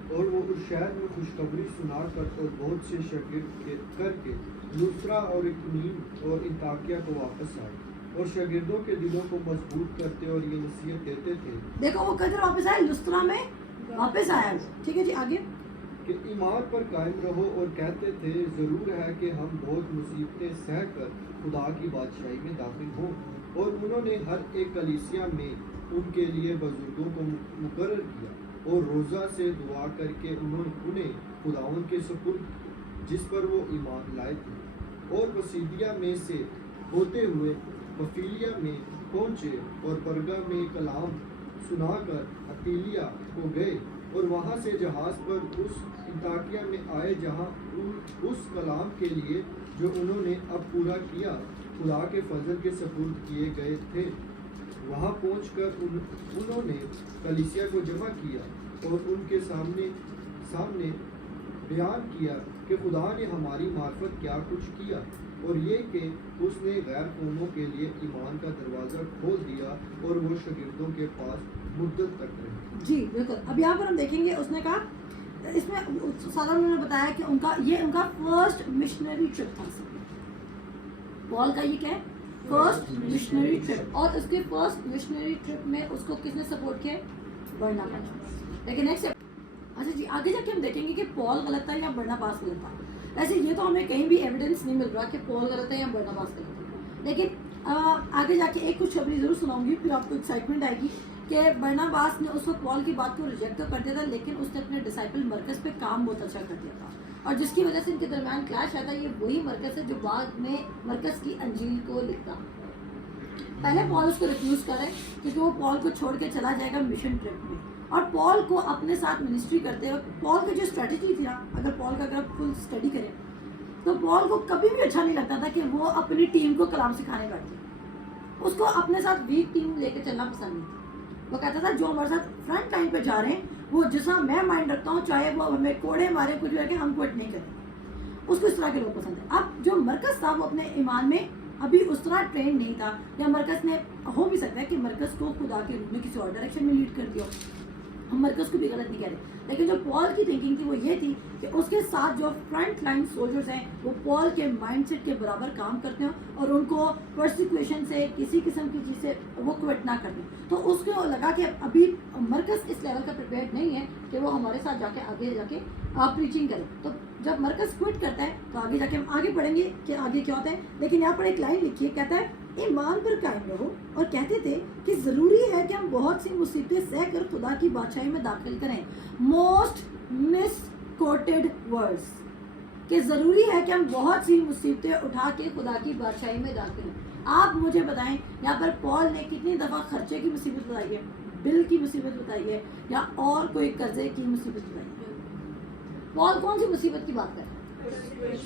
और वो उस शहर में खुशखबरी सुनाकर और बहुत से शागिर्द करके लुस्त्रा और इकनीम और इंताकिया को वापस आए, और शागिर्दों के दिलों को मजबूत करते और ये नसीहत देते थे। देखो वो किधर वापस आए? लुस्त्रा में वापस आया वो। ठीक है जी, आगे। कि ईमान पर कायम रहो, और कहते थे ज़रूर है कि हम बहुत मुसीबतें सह कर खुदा की बादशाही में दाखिल हों। और उन्होंने हर एक कलीसिया में उनके लिए बुजुर्गों को मुकर्रर किया, और रोज़ा से दुआ करके उन्हें खुदावन के सुपुर्द जिस पर वो ईमान लाए थे। और पसीदिया में से होते हुए पफीलिया में पहुँचे, और परगा में कलाम सुनाकर अतीलिया को गए, और वहाँ से जहाज़ पर उस इंताकिया में आए, जहाँ उस कलाम के लिए जो उन्होंने अब पूरा किया खुदा के फजल के सपुर्द किए गए थे। वहाँ पहुंचकर उन्होंने कलीसिया को जमा किया और उनके सामने बयान किया कि खुदा ने हमारी मार्फत क्या कुछ किया, और ये कि उसने गैर कौमों के लिए ईमान का दरवाज़ा खोल दिया, और वो शागिर्दों के पास मुद्दत तक रहे। जी बिल्कुल। अब यहाँ पर हम देखेंगे, उसने कहा, इसमें सारा उन्होंने बताया कि उनका फर्स्ट मिशनरी ट्रिप था। पॉल का ये क्या है? First missionary trip. और उसके फर्स्ट मिशनरी ट्रिप में उसको किसने सपोर्ट किया? बरनबास। लेकिन नेक्स्ट, अच्छा जी, आगे जाके हम देखेंगे कि पॉल गलत था या बरनबास गलत था। वैसे ये तो हमें कहीं भी एविडेंस नहीं मिल रहा कि पॉल गलत है या बरनबास गलत है, लेकिन आगे जाके एक कुछ खबरी ज़रूर सुनाऊंगी, फिर आपको एक्साइटमेंट आएगी कि बरनबास ने उस वक्त पॉल की बात को रिजेक्ट तो कर दिया था, लेकिन उसने अपने डिसाइपल मरकस पे काम बहुत अच्छा कर दिया था, और जिसकी वजह से इनके दरमियान क्लैश आया था। ये वही मरकस है जो बाद में मरकस की अंजील को लिखता। पहले पॉल उसको रिफ्यूज़ कर रहे क्योंकि वो पॉल को छोड़ के चला जाएगा मिशन ट्रिप में, और पॉल को अपने साथ मिनिस्ट्री करते हुए पॉल की जो स्ट्रेटजी थी ना, अगर पॉल का अगर फुल स्टडी करें तो पॉल को कभी भी अच्छा नहीं लगता था कि वो अपनी टीम को कलाम सिखाने बैठे। उसको अपने साथ वीक टीम लेके चलना पसंद नहीं था। वो कहता था जो हमारे साथ फ्रंट लाइन पे जा रहे हैं वो जैसा मैं माइंड रखता हूँ, चाहे वो हमें कोड़े मारे कुछ भी, हम क्विट नहीं करेंगे। उसको इस तरह के लोग पसंद है। अब जो मरकस था वो अपने ईमान में अभी उस तरह ट्रेन नहीं था, या मरकस ने, हो भी सकता है कि मरकस को खुदा के रूप में किसी और डायरेक्शन में लीड कर दिया, हम मरकस को भी गलत नहीं कह रहे, लेकिन जो पॉल की थिंकिंग थी वो ये थी कि उसके साथ जो फ्रंट लाइन सोल्जर्स हैं वो पॉल के माइंडसेट के बराबर काम करते हैं, और उनको परसिक्यूशन से, किसी किस्म की चीज़ से वो क्विट ना कर दें। तो उसको लगा कि अभी मरकस इस लेवल का प्रिपेयर्ड नहीं है कि वो हमारे साथ जाके आगे जाके प्रीचिंग करें। तो जब मरकस क्विट करता है तो आगे जाके हम आगे पढ़ेंगे कि आगे क्या होता है, लेकिन यहाँ पर एक लाइन लिखी है, कहता है ईमान पर कायम रहो, और कहते थे कि ज़रूरी है कि हम बहुत सी मुसीबतें सह कर खुदा की बादशाही में दाखिल करें। मोस्ट मिस कोटेड वर्ड्स, کہ ضروری ہے کہ ہم بہت سی مصیبتیں اٹھا کے خدا کی بادشاہی میں داخل ہیں. آپ مجھے بتائیں یہاں پر پال نے کتنی دفعہ خرچے کی مصیبت بتائی ہے, بل کی مصیبت بتائی ہے, یا اور کوئی قرضے کی مصیبت بتائی ہے؟ پال کون سی مصیبت کی بات کر رہے ہیں؟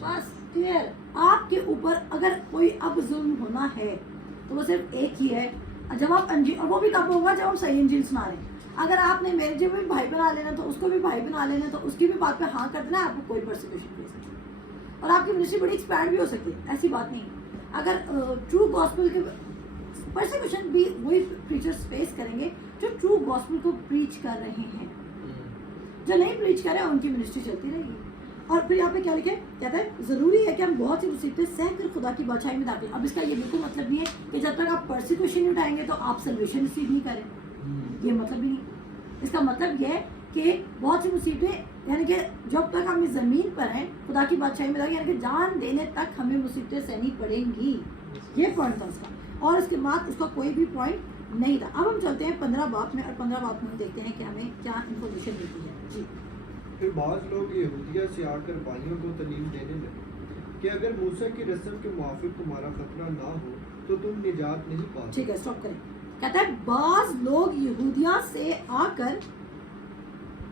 بس کلیئر. آپ کے اوپر اگر کوئی اب ظلم ہونا ہے تو وہ صرف ایک ہی ہے, جب آپ اور وہ بھی تب ہوگا جب ہم صحیح انجیل سنا رہے ہیں. اگر آپ نے میرے جو بھی بھائی بنا لینا تو اس کو بھی بھائی بنا لینا, تو اس کی بھی بات پہ ہاں کر دینا, آپ کو کوئی پرسیکیوشن نہیں سکتی, اور آپ کی منسٹری بڑی ایکسپینڈ بھی ہو سکتی ہے, ایسی بات نہیں. اگر ٹرو گاسپل کے پرسیکیوشن بھی وہی پریچرز فیس کریں گے جو ٹرو گاسپل کو پریچ کر رہے ہیں. جو نہیں پریچ کر رہے ہیں ان کی منسٹری چلتی رہے گی. اور پھر یہاں پہ کیا لکھے, کہتا ہے ضروری ہے کہ ہم بہت سی مصیبتیں سہ کر خدا کی بادشاہی میں داخل. اب اس کا یہ بالکل مطلب نہیں ہے کہ جب تک آپ پرسیکیوشن نہیں اٹھائیں گے تو آپ سلویشن ریسیو نہیں کریں, یہ مطلب ہی نہیں. اس کا مطلب یہ ہے کہ بہت سی مصیبتیں یعنی کہ جب تک ہم اس زمین پر ہیں خدا کی بادشاہی میں داخل, یعنی کہ جان دینے تک ہمیں مصیبتیں سہنی پڑیں گی. یہ پوائنٹ تھا اس کا, اور اس کے بعد اس کا کوئی بھی پوائنٹ نہیں تھا. اب ہم چلتے ہیں 15 باب میں, اور 15 باب میں ہم دیکھتے ہیں کہ ہمیں کیا انفارمیشن ملتی ہے. جی. پھر بعض لوگ یہودیہ سے آ کر بھائیوں کو تعلیم دینے لگے کہ اگر موسیٰ کی رسم کے موافق تمہارا ختنہ نہ ہو تو تم نجات نہیں پا سکتے. ٹھیک ہے, اسٹاپ کریں. کہتا ہے بعض لوگ یہودیہ سے آ کر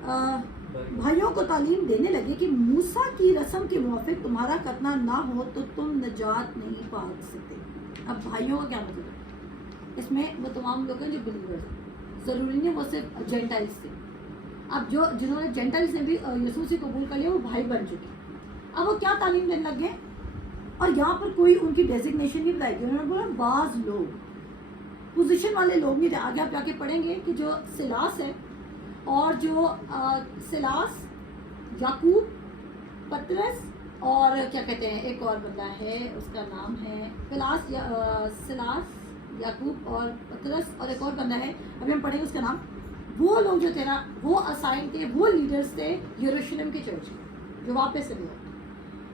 بھائیوں کو تعلیم دینے لگے کہ موسیٰ کی رسم کے موافق تمہارا ختنہ نہ ہو تو تم نجات نہیں پا سکتے. اب بھائیوں کا کیا مطلب ہے؟ اس میں وہ تمام لوگ ہیں جو بلیورز ہیں, ضروری نہیں وہ صرف جینٹائلز تھے. اب جو جنہوں نے جینٹائلز نے بھی یسوع سے قبول کر لیا وہ بھائی بن چکے. اب وہ کیا تعلیم دینے لگ گئے, اور یہاں پر کوئی ان کی ڈیزگنیشن نہیں بتائی گئی. انہوں نے بولا بعض لوگ, پوزیشن والے لوگ نہیں تھے. آگے آپ جا کے پڑھیں گے کہ جو سلاس ہے, اور جو سلاس, یعقوب, پطرس, اور کیا کہتے ہیں ایک اور بندہ ہے اس کا نام ہے سلاس, یعقوب اور پطرس, اور ایک اور بندہ ہے ابھی ہم پڑھیں گے اس کا نام. وہ لوگ جو تھے نا وہ اسائن تھے, وہ لیڈرز تھے یروشلم کی چرچ کے جو واپس سے ہوئے.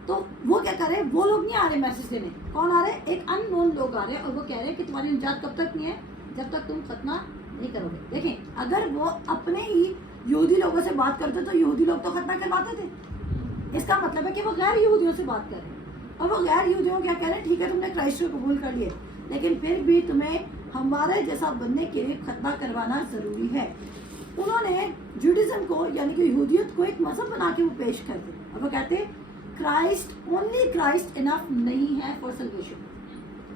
تو وہ کیا کر رہے ہیں, وہ لوگ نہیں آ رہے میسج دینے. کون آ رہے ہیں؟ ایک ان نون لوگ آ رہے ہیں, اور وہ کہہ رہے ہیں کہ تمہاری نجات کب تک نہیں ہے, جب تک تم ختنہ نہیں کرو گے. دیکھیں اگر وہ اپنے ہی یہودی لوگوں سے بات کرتے تو یہودی لوگ تو ختنہ کرواتے تھے. اس کا مطلب ہے کہ وہ غیر یہودیوں سے بات کر رہے ہیں, اور وہ غیر یہودیوں کیا کہہ رہے ہیں, ٹھیک ہے تم نے کرائسٹ کو قبول کر لیے, لیکن پھر بھی تمہیں ہمارے جیسا بننے کے لیے ختنہ کروانا ضروری ہے. انہوں نے جوڈیزم کو یعنی کہ یہودیت کو ایک مذہب بنا کے وہ پیش کرتے, اور وہ کہتے کرائسٹ, اونلی کرائسٹ انف نہیں ہے فار سلویشن.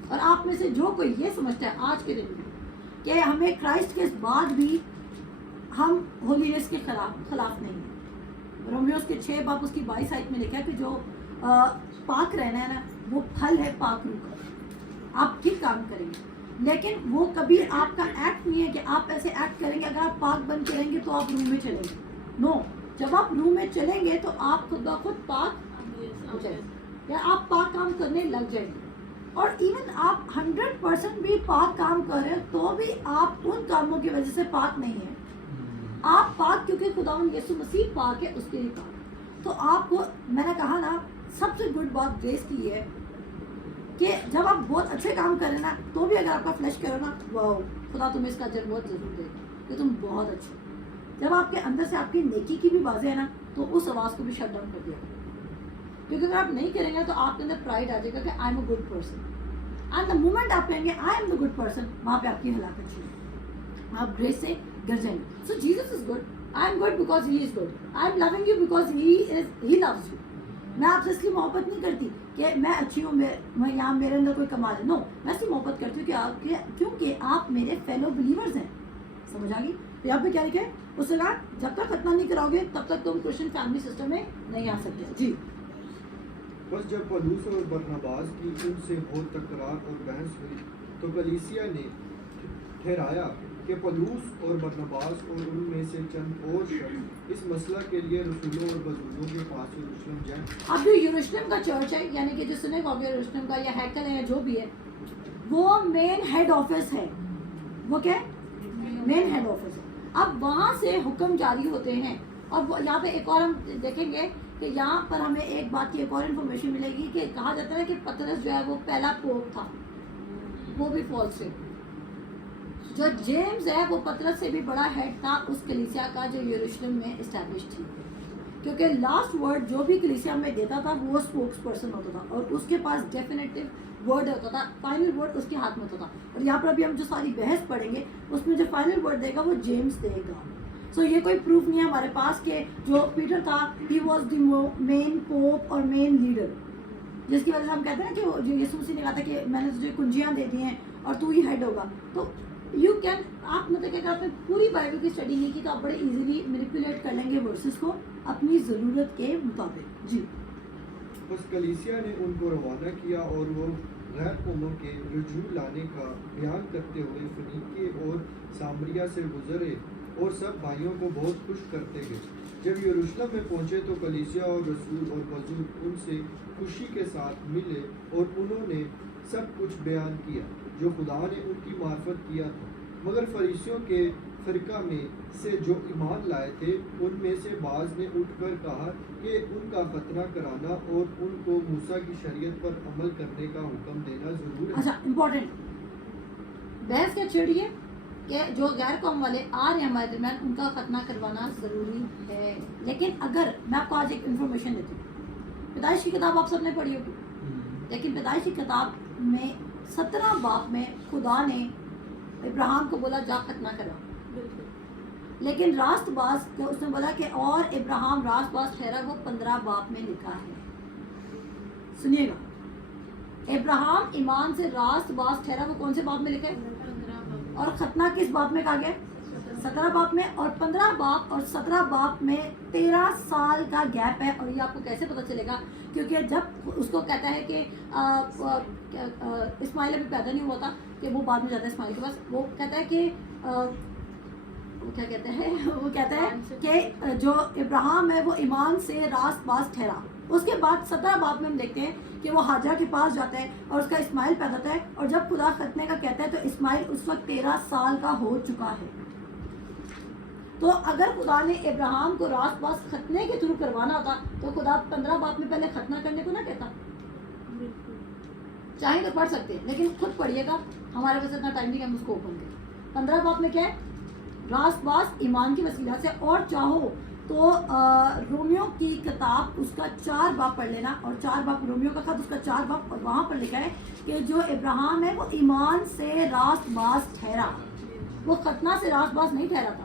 اور آپ میں سے جو کوئی یہ سمجھتا ہے آج کے دن میں کہ ہمیں کرائسٹ کے بعد بھی ہم ہولینس کے خلاف نہیں ہیں. رومیوز کے 6 باب اس کی 22 آیت میں لکھا کہ جو پاک رہنا ہے نا وہ پھل ہے پاک روح کا. آپ ٹھیک کام کریں گے, لیکن وہ کبھی آپ کا ایکٹ نہیں ہے کہ آپ ایسے ایکٹ کریں گے اگر آپ پاک بن کے رہیں گے تو آپ روح میں چلیں گے. نو, جب آپ روح میں چلیں گے تو آپ خود بخود پاک ہو جائیں گے, یا آپ پاک کام کرنے لگ جائیں گے. اور ایون آپ 100% بھی پاک کام کر رہے ہیں تو بھی آپ ان کاموں کی وجہ سے پاک نہیں ہیں. آپ پاک کیونکہ خداوند یسوع مسیح پاک ہے, اس کے لیے پاک. تو آپ کو میں نے کہا نا سب سے گڈ بات گریس کی ہے کہ جب آپ بہت اچھے کام کریں نا تو بھی اگر آپ کا فلیش کرو نا, واو خدا تمہیں اس کا اجر بہت ضرور دے گا کہ تم بہت اچھے. جب آپ کے اندر سے آپ کی نیکی کی بھی بازیں ہے نا تو اس آواز کو بھی شٹ ڈاؤن کر دیا, کیونکہ اگر آپ نہیں کریں گے تو آپ کے اندر پرائڈ آ جائے گا کہ I am a good person. And the moment آپ کہیں گے I am the good person, وہاں پہ آپ کی ہلاکت شروع, آپ گریس سے گر جائیں گے. So Jesus is good, I am good because he is good, I am loving you because he loves you. میں آپ سے اس لیے محبت نہیں کرتی کہ میں اچھی ہوں, میں یہاں میرے اندر کوئی کمال ہے. نو, میں اس لیے محبت کرتی ہوں کہ آپ کے کیونکہ آپ میرے فیلو بلیورز ہیں. سمجھ آ گئی؟ یہاں پہ کیا لکھا ہے, اس نے کہا جب تک ختنہ نہیں کراؤ گے تب تک تم کرسچن فیملی سسٹم میں نہیں آ سکتے. جی. بس جب پولس اور برناباس کی ان سے بہت تکرار اور بحث ہوئی تو کلیسیا نے ٹھہرایا کہ پولس اور برناباس اور ان میں سے چند اور شخص اس مسئلہ کے لیے رسولوں اور بزرگوں کے پاس یروشلم جائیں. اب جو یروشلم کا چرچ ہے یعنی کہ جو سنیگوگ یروشلم کا یا ہیکل ہے یا جو بھی ہے وہ مین ہیڈ آفس ہے. وہ کیا ہے؟ مین ہیڈ آفس ہے. اب وہاں سے حکم جاری ہوتے ہیں. اور یہاں پہ ایک اور ہم دیکھیں گے کہ یہاں پر ہمیں ایک بات کی ایک اور انفارمیشن ملے گی کہ کہا جاتا ہے کہ پطرس جو ہے وہ پہلا پوپ تھا, وہ بھی فالس ہے. جو جیمز ہے وہ پطرس سے بھی بڑا ہیڈ تھا اس کلیسیا کا جو یروشلم میں اسٹیبلش تھی. کیونکہ لاسٹ ورڈ جو بھی کلیسیا میں دیتا تھا وہ اسپوکس پرسن ہوتا تھا اور اس کے پاس ڈیفینیٹو ورڈ ہوتا تھا, فائنل ورڈ اس کے ہاتھ میں ہوتا تھا. اور یہاں پر ابھی ہم جو ساری بحث پڑھیں گے اس میں جو فائنل ورڈ دے گا وہ جیمس دے گا. سو یہ کوئی پروف نہیں ہے ہمارے پاس کہ جو پیٹر تھا he was the main pope اور مین لیڈر, جس کی وجہ سے ہم کہتے ہیں نا کہ جو یسوع مسیح نے کہا تھا کہ میں نے تجھے کنجیاں دے دی ہیں اور تو ہی ہیڈ ہوگا. تو یو کین, آپ مطلب کہ اگر آپ نے پوری بائبل کی اسٹڈی نہیں کی تو آپ بڑے ایزیلی مینیپولیٹ کر لیں گے ورسز کو اپنی ضرورت کے مطابق. جی بس کلیسیا نے ان کو روانہ کیا اور وہ غیر قوموں کے رجوع لانے کا بیان کرتے ہوئے فنیکے اور سامریا سے گزرے اور سب بھائیوں کو بہت خوش کرتے گئے. جب یروشلم میں پہنچے تو کلیسیا اور رسول اور بزرگ ان سے خوشی کے ساتھ ملے اور انہوں نے سب کچھ بیان کیا جو خدا نے ان کی معرفت کیا تھا. مگر فریسیوں کے فرقہ میں سے جو ایمان لائے تھے ان میں سے بعض نے اٹھ کر کہا کہ ان کا ختنہ کرانا اور ان کو موسیٰ کی شریعت پر عمل کرنے کا حکم دینا ضرور ہے. اچھا امپورٹنٹ بحث کیا چھیڑی ہے کہ جو غیر قوم والے آ رہے ہیں ہمارے درمیان ان کا ختنہ کروانا ضروری ہے. لیکن اگر میں آپ کو آج ایک انفارمیشن دیتی ہوں, پیدائش کی کتاب آپ سب نے پڑھی ہوگی, لیکن پیدائش کی کتاب میں 17 باب میں خدا نے ابراہیم کو بولا جا ختنہ کرا, لیکن راست باز اس نے بولا کہ اور ابراہیم راست باز ٹھہرا, وہ 15 باب میں لکھا ہے. سنیے گا, ابراہیم ایمان سے راست باز ٹھہرا, وہ کون سے باب میں لکھا ہے؟ اور ختنہ کس باب میں کہا گیا؟ 17 باب میں. اور 15 باب اور 17 باب میں 13 سال کا گیپ ہے. اور یہ آپ کو کیسے پتہ چلے گا؟ کیونکہ جب اس کو کہتا ہے کہ اسماعیل ابھی پیدا نہیں ہوا تھا کہ وہ بعد میں جاتا ہے اسماعیل کے پاس, وہ کہتا ہے کہ وہ کیا کہتے ہیں, وہ کہتا ہے کہ جو ابراہیم ہے وہ ایمان سے راست باز ٹھہرا. اس کے بعد 17 باب میں ہم دیکھتے ہیں کہ وہ حاجہ کے پاس جاتا ہے اور اس کا اسماعیل پیدا ہوتا ہے, اور جب خدا ختنے کا کہتا ہے تو اسماعیل اس وقت 13 سال کا ہو چکا ہے. تو اگر خدا نے ابراہیم کو راست باز ختنے کے تھرو کروانا ہوتا تو خدا 15 باب میں پہلے ختنہ کرنے کو نہ کہتا. چاہیں تو پڑھ سکتے ہیں لیکن خود پڑھیے گا, ہمارے پاس اتنا ٹائم نہیں کہ ہم اس کو اوپن کریں. 15 باب میں کیا ہے؟ راست باز ایمان کی وسیلہ سے. اور چاہو تو رومیو کی کتاب اس کا 4 باب پڑھ لینا, اور 4 باب رومیو کا خط اس کا 4 باب, اور وہاں پر لکھا ہے کہ جو ابراہیم ہے وہ ایمان سے راست باز ٹھہرا, وہ ختنہ سے راست باز نہیں ٹھہرا تھا.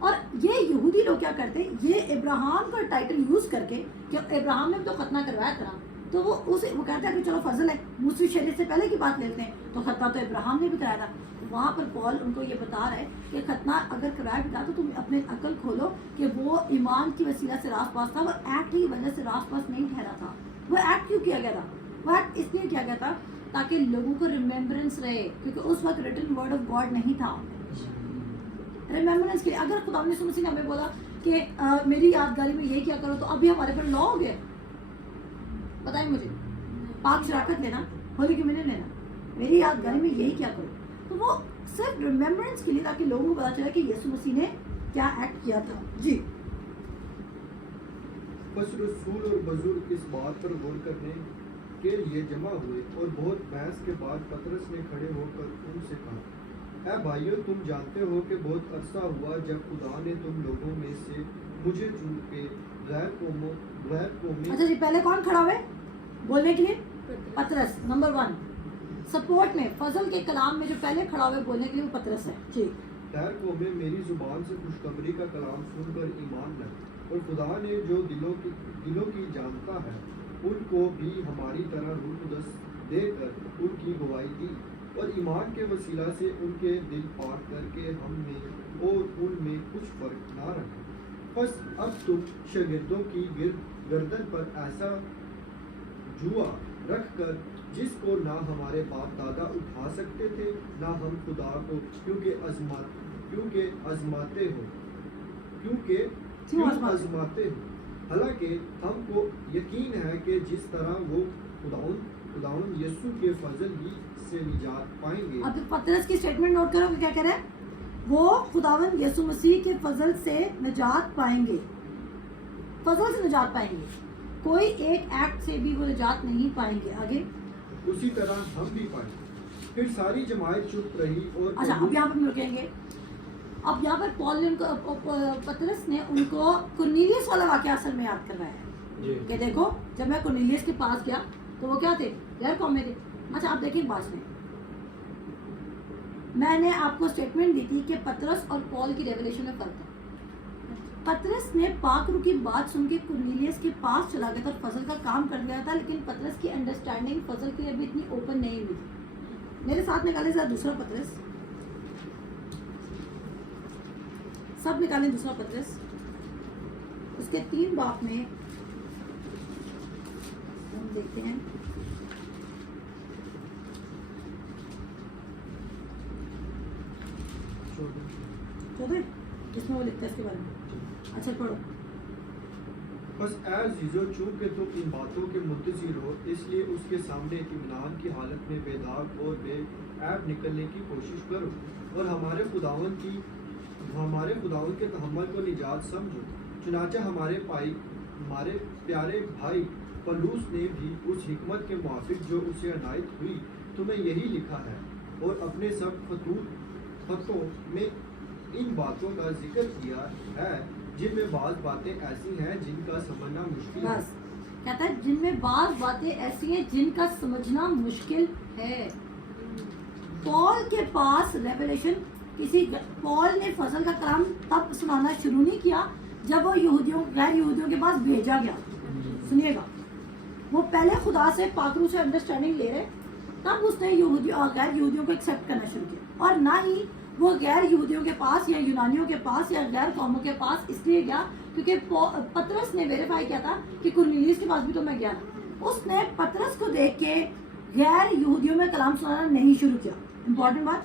اور یہ یہودی لوگ کیا کرتے ہیں, یہ ابراہیم کا ٹائٹل یوز کر کے کہ ابراہیم نے تو ختنہ کروایا تھا, تو وہ کہتا ہے کہ چلو فضل ہے, موسیٰ شریعت سے پہلے کی بات لیتے ہیں, تو ختنہ تو ابراہیم نے بھی کرایا تھا. وہاں پر پال ان کو یہ بتا رہا ہے کہ ختنہ اگر کرایا بھی تھا تو تم اپنے عقل کھولو کہ وہ ایمان کی وسیلہ سے راست باز تھا, وہ ایکٹ کی وجہ سے راست باز نہیں ٹھہرا تھا. وہ ایکٹ کیوں کیا گیا تھا؟ وہ ایکٹ اس لیے کیا گیا تھا تاکہ لوگوں کو ریممبرنس رہے, کیونکہ اس وقت ریٹن ورڈ آف گاڈ نہیں تھا. ریممبرنس کے لیے اگر خدا نے مسیح نے ہمیں بولا کہ میری یادگاری میں یہ کیا کرو, تو ابھی ہمارے پر لا ہو گیا. بتائیں مجھے, پاک شراکت لینا, ہولی کمیونین لینا, میری یادگاری میں یہی کیا کرو, تو وہ صرف ریممبرنس کے لیے تاکہ لوگوں کو پتا چلا کہ یسوع مسیح نے کیا ایکٹ کیا تھا. جی بس رسول اور بزرگ اس بات پر غور کرنے کے لیے جمع ہوئے, اور بہت بحث کے بعد پطرس نے کھڑے ہو کر ان سے کہا, اے بھائیو, تم جانتے ہو کہ بہت عرصہ ہوا جب خدا نے تم لوگوں میں سے مجھے چن کے غیر قوموں. اچھا جی, پہلے کون کھڑا ہوئے بولنے کے لیے؟ پطرس. نمبر 1 سپورٹ میں فضل کے کلام میں جو پہلے کھڑا ہوئے بولنے کے لیے وہ پطرس ہے. جی, غیر قومیں میری زبان سے خوشخبری کا کلام سن کر ایمان لائے, اور خدا نے جو دلوں کی جانتا ہے ان کو بھی ہماری طرح روح قدس دے کر ان کی گواہی دی, اور ایمان کے وسیلہ سے ان کے دل پاک کر کے ہم میں اور ان میں کچھ فرق نہ رکھا. بس اب تم شاگردوں کی گردن پر ایسا جوا رکھ کر جس کو نہ ہمارے باپ دادا اٹھا سکتے تھے نہ ہم خدا کو کیوں آزماتے ہو, حالانکہ ہم کو یقین ہے کہ جس طرح وہ خداوند یسوع کے فضل ہی سے نجات پائیں گے. اب پطرس کی سٹیٹمنٹ نوٹ کرو کہ کیا کہہ رہا ہے, وہ خداوند یسوع مسیح کے فضل سے نجات پائیں گے. فضل سے نجات پائیں گے, کوئی ایک ایکٹ سے بھی وہ نجات نہیں پائیں گے. آگے اسی طرح ہم بھی پائیں. پھر ساری جماعت چپ رہی اور اچھا اب یہاں پہ رکیں گے. अब यहाँ पर पॉल ने उनको पतरस ने उनको कुर्नेलियस वाला वाक़या असल में याद करवाया है कि देखो जब मैं कुर्नेलियस के पास गया तो वो क्या थे, गैर कौम में थे। अच्छा आप देखिए बात में मैंने आपको स्टेटमेंट दी थी कि पतरस और पॉल की रेवलेशन में फर्क है। पतरस ने पाक रूह की बात सुन के कुर्नेलियस के पास चला गया था और फजल का काम कर लिया था, लेकिन पतरस की अंडरस्टैंडिंग फजल के लिए अभी इतनी ओपन नहीं हुई थी। मेरे साथ निकाले जरा दूसरा पतरस, सब निकालें दूसरा पतरस, उसके 3 बाब में हम देखते हैं। चौदह जिसमें वो लिखता है इसके बारे में। अच्छा पढ़ो। बस ऐ अजीजो चूंकि तुम इन बातों के मुंतज़िर हो, इसलिए उसके सामने इत्मीनान की हालत में बेदाग और बेऐब निकलने की कोशिश करो और हमारे खुदावन के तहम्मुल को निजात समझो। चुनांचे हमारे प्यारे भाई पलूस ने भी उस हिकमत के मुआफिक जो उसे अनायत हुई तुम्हें यही लिखा है और अपने सब खतों में इन बातों का जिक्र किया है, जिनमें बाज़ बातें ऐसी हैं जिनका समझना मुश्किल है। बस कहता है जिनमें बाज़ बातें ऐसी हैं जिनका समझना मुश्किल है। पॉल के पास रेवलेशन पॉल ने फजल का कलाम तब सुनाना शुरू नहीं किया जब वो गैर यहूदियों के पास भेजा गया। सुनिएगा, वो पहले खुदा से पाकरू से अंडरस्टैंडिंग ले रहे, तब उसने गैर यहूदियों को एक्सेप्ट करना शुरू किया। और ना ही वो गैर यहूदियों के पास या यूनानियों के पास या गैर कौमों के पास इसलिए गया क्योंकि पतरस ने वेरीफाई किया था कि कुर्नेलियस के पास भी तो मैं गया था। उसने पतरस को देख के गैर यहूदियों में कलाम सुनाना नहीं शुरू किया। इंपॉर्टेंट बात,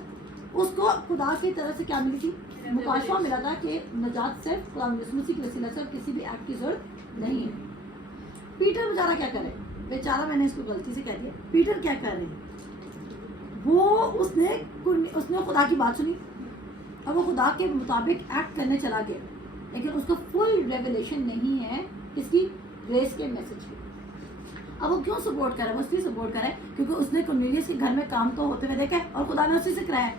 उसको खुदा की तरफ से क्या मिली थी, मुकाशवा मिला था कि नजात सिर्फ खुदा मसीह की वसीला से किसी भी एक्ट की जरूरत नहीं है। पीटर बेचारा क्या करे, बेचारा मैंने इसको गलती से कह दिया। पीटर क्या कर रहे हैं, वो उसने खुदा की बात सुनी और वो खुदा के मुताबिक एक्ट करने चला गया, लेकिन उसको फुल रेवलेशन नहीं है इसकी ग्रेस के मैसेज की। अब वो क्यों सपोर्ट कर रहा है, वो इसलिए सपोर्ट कर रहा है क्योंकि उसने कुर्नेलियस के घर में काम तो होते हुए देखा है और खुदा ने उसी से कराया,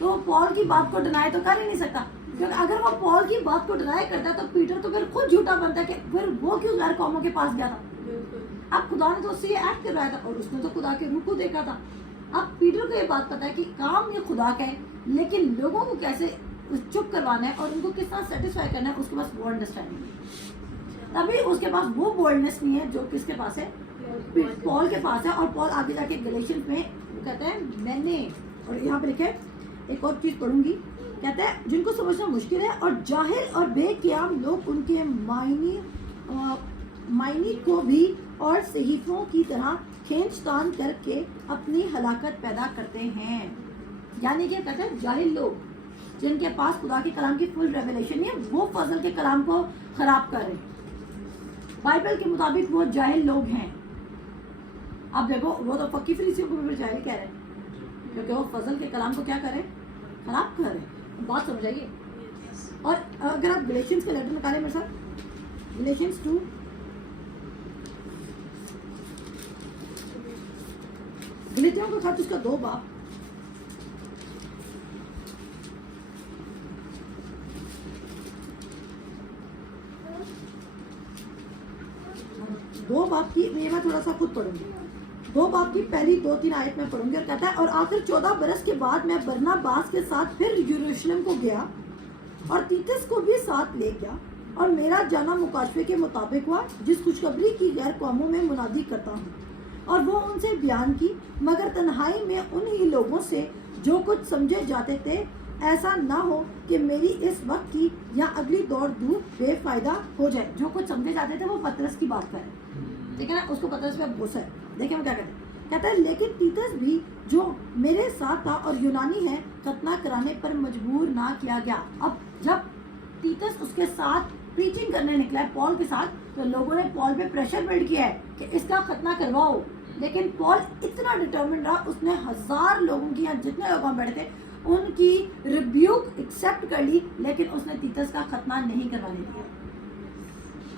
तो वो पॉल की बात को डिनाई तो कर ही नहीं सकता। क्योंकि अगर वो पॉल की बात को डिनाई करता है तो पीटर तो फिर खुद झूठा बनता है कि फिर वो क्यों गैर कौमों के पास गया था। अब खुदा ने तो उससे एक्ट करवाया था और उसने तो खुदा के रूह को देखा था। अब पीटर को ये बात पता है कि काम ये खुदा का है, लेकिन लोगों को कैसे चुप करवाना है और उनको किस तरह सेटिस्फाई करना है उसके पास वो अंडरस्टैंडिंग है। तभी उसके पास वो बोल्डनेस नहीं है जो किसके पास है, पॉल के पास है। और पॉल आगे जाके गलेशियंस में वो कहता है मैंने, और यहाँ पे लिखे एक और चीज़ पढ़ूंगी, कहता है जिनको समझना मुश्किल है और जाहिल और बेकियाम लोग उनके मायनी को भी और सहीफों की तरह खींचतान करके अपनी हलाकत पैदा करते हैं। यानी क्या कहते हैं, जाहिल लोग जिनके पास खुदा के कलाम की फुल रेवलेशन नहीं है, वो फजल के कलाम को खराब कर रहे हैं। बाइबल के मुताबिक वो जाहिल लोग हैं। अब देखो, वो तो पक्की फरीसियों को भी जाहिल कह रहे हैं क्योंकि वो फजल के कलाम को क्या करें, खराब कर रहे हैं। बात समझ आइए। और अगर आप गलेशियंस के लेटर निकालें मेरे साथ, गलेशियंस 2 गलतियों का खत उसका 2 बाब, दो बाब की मैं थोड़ा सा खुद पढ़ूंगी। 2 बाब की पहली 2-3 आयत में पढ़ूंगी और कहता है और आखिर 14 बरस के बाद मैं बरनबास के साथ फिर यरूशलेम को गया और तीतस को भी साथ ले गया और मेरा जाना मुकाशवे के मुताबिक हुआ जिस खुशखबरी की गैर कौमों में मुनादी करता हूँ। और वो उनसे बयान की, मगर तन्हाई में उन्हीं लोगों से जो कुछ समझे जाते थे, ऐसा ना हो कि मेरी इस वक्त की या अगली दौड़ दूर बेफायदा हो जाए। जो कुछ समझे जाते थे वो पतरस की बात करें, ठीक है ना, उसको पतरस पे गुस्सा है। देखिए हम क्या कहते हैं, कहता है लेकिन तीतस भी जो मेरे साथ था और यूनानी है, खतना कराने पर मजबूर ना किया गया। अब जब तीतस उसके साथ प्रीचिंग करने निकला है पॉल के साथ, तो लोगों ने पॉल पे प्रेशर बिल्ड किया है कि इसका खतना करवाओ, लेकिन पॉल इतना डिटर्मिन्ड रहा, उसने 1000 लोगों की या जितने लोग वहाँ बैठे थे उनकी रिब्यूक एक्सेप्ट कर ली, लेकिन उसने तीतस का खतना नहीं करवाने दिया।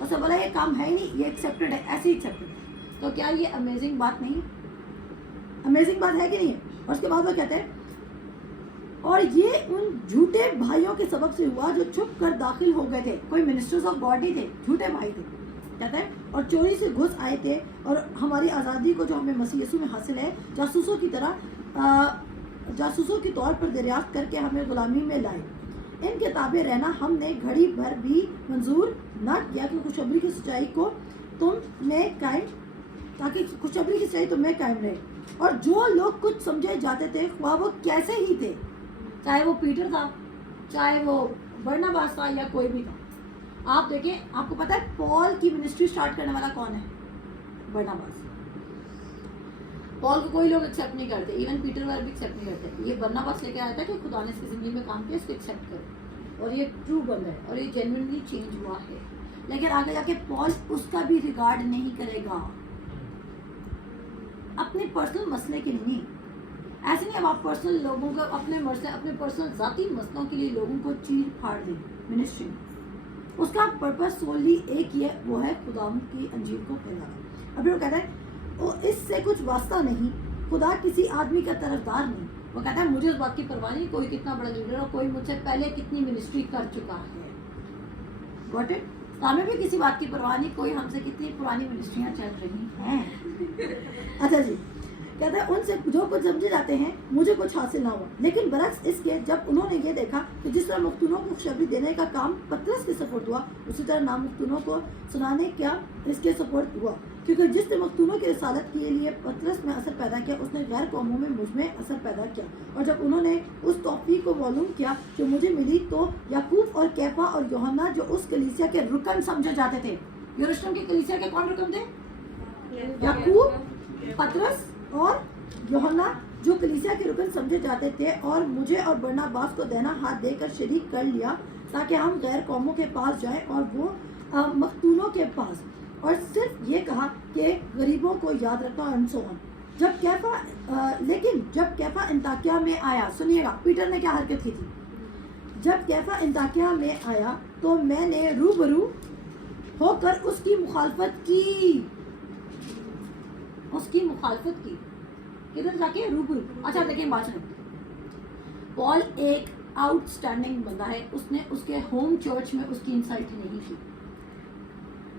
उसने बोला ये काम है ही नहीं, ये एक्सेप्टेड है, ऐसे ही एक्सेप्टेड है। तो क्या ये अमेजिंग बात नहीं है? अमेजिंग बात है कि नहीं है? और उसके बाद वो कहते हैं اور یہ ان جھوٹے بھائیوں کے سبب سے ہوا جو چھپ کر داخل ہو گئے تھے. کوئی منسٹرز آف گاڈ نہیں تھے, جھوٹے بھائی تھے کہتے ہیں, اور چوری سے گھس آئے تھے اور ہماری آزادی کو جو ہمیں مسیح یسوع میں حاصل ہے جاسوسوں کی طرح جاسوسوں کے طور پر دریافت کر کے ہمیں غلامی میں لائے. ان کے تابع رہنا ہم نے گھڑی بھر بھی منظور نہ کیا کہ خوشخبری کی سچائی کو تم میں قائم تاکہ خوشخبری کی سچائی تم میں قائم رہے. اور جو لوگ کچھ سمجھے جاتے تھے خواہ وہ کیسے ہی تھے, چاہے وہ پیٹر تھا, چاہے وہ برناباس تھا, یا کوئی بھی تھا. آپ دیکھیں, آپ کو پتہ ہے پال کی منسٹری سٹارٹ کرنے والا کون ہے؟ برناباس. پال کو کوئی لوگ ایکسیپٹ نہیں کرتے, ایون پیٹر وغیرہ بھی ایکسیپٹ نہیں کرتے. یہ برناباس لے کے آیا تھا کہ خدا نے اس کی زندگی میں کام کیا, اس کو ایکسیپٹ کرے, اور یہ ٹرو بندہ ہے اور یہ جینوئنلی چینج ہوا ہے. لیکن آگے جا کے پال اس کا بھی ریگارڈ نہیں کرے گا, اپنے پرسنل مسئلے کے لیے نہیں. ایسے نہیں اب آپ پرسنل لوگوں کو اپنے مسئلے, اپنے پرسنل ذاتی مسئلوں کے لیے لوگوں کو چیر پھاڑ دیں منسٹری. اس کا پرپس سوللی ایک ہی ہے, وہ ہے خدا کی انجیل کو پھیلانا. ابھی وہ کہتا ہے اس سے کچھ واسطہ نہیں, خدا کسی آدمی کا طرفدار نہیں. وہ کہتا ہے مجھے اس بات کی پرواہ نہیں کوئی کتنا بڑا لیڈر اور کوئی مجھ سے پہلے کتنی منسٹری کر چکا ہے. Got it? ہمیں بھی کسی بات کی پرواہ نہیں کوئی ہم سے کتنی پرانی منسٹریاں چل رہی ہیں. اچھا جی, کہتا ہے ان سے جو کچھ سمجھے جاتے ہیں مجھے کچھ حاصل نہ ہوا. لیکن برعکس اس کے جب انہوں نے یہ دیکھا کہ جس طرح مفتونوں کو خوشخبری دینے کا کام پطرس کے سپورٹ ہوا, اسی طرح نامفتونوں کو سنانے کا اس کے سپورٹ ہوا. کیونکہ جس نے مفتونوں کی رسالت کے لیے پطرس میں اثر پیدا کیا, اس نے غیر قوموں میں مجھ میں اثر پیدا کیا. اور جب انہوں نے اس توفیق کو معلوم کیا جو مجھے ملی, تو یعقوب اور کیفا اور یوحنا جو اس کلیسیا کے رکن سمجھے جاتے تھے. یروشلم کی کلیسیا کے کون رکن تھے؟ یعقوب, پطرس اور یوحنا جو کلیسیا کے رکن سمجھے جاتے تھے, اور مجھے اور برناباس کو دینا ہاتھ دے کر شریک کر لیا تاکہ ہم غیر قوموں کے پاس جائیں اور وہ مختونوں کے پاس, اور صرف یہ کہا کہ غریبوں کو یاد رکھنا اور ان سو on. لیکن جب کیفا انطاکیہ میں آیا, سنیے گا پیٹر نے کیا حرکت کی تھی. جب کیفا انطاکیہ میں آیا تو میں نے روبرو ہو کر اس کی مخالفت کی. کدھر جا کے؟ روبرو. اچھا دیکھیں بات سنیں, پال ایک آؤٹ اسٹینڈنگ بندہ ہے, اس نے اس کے ہوم چرچ میں اس کی انسلٹ نہیں کی.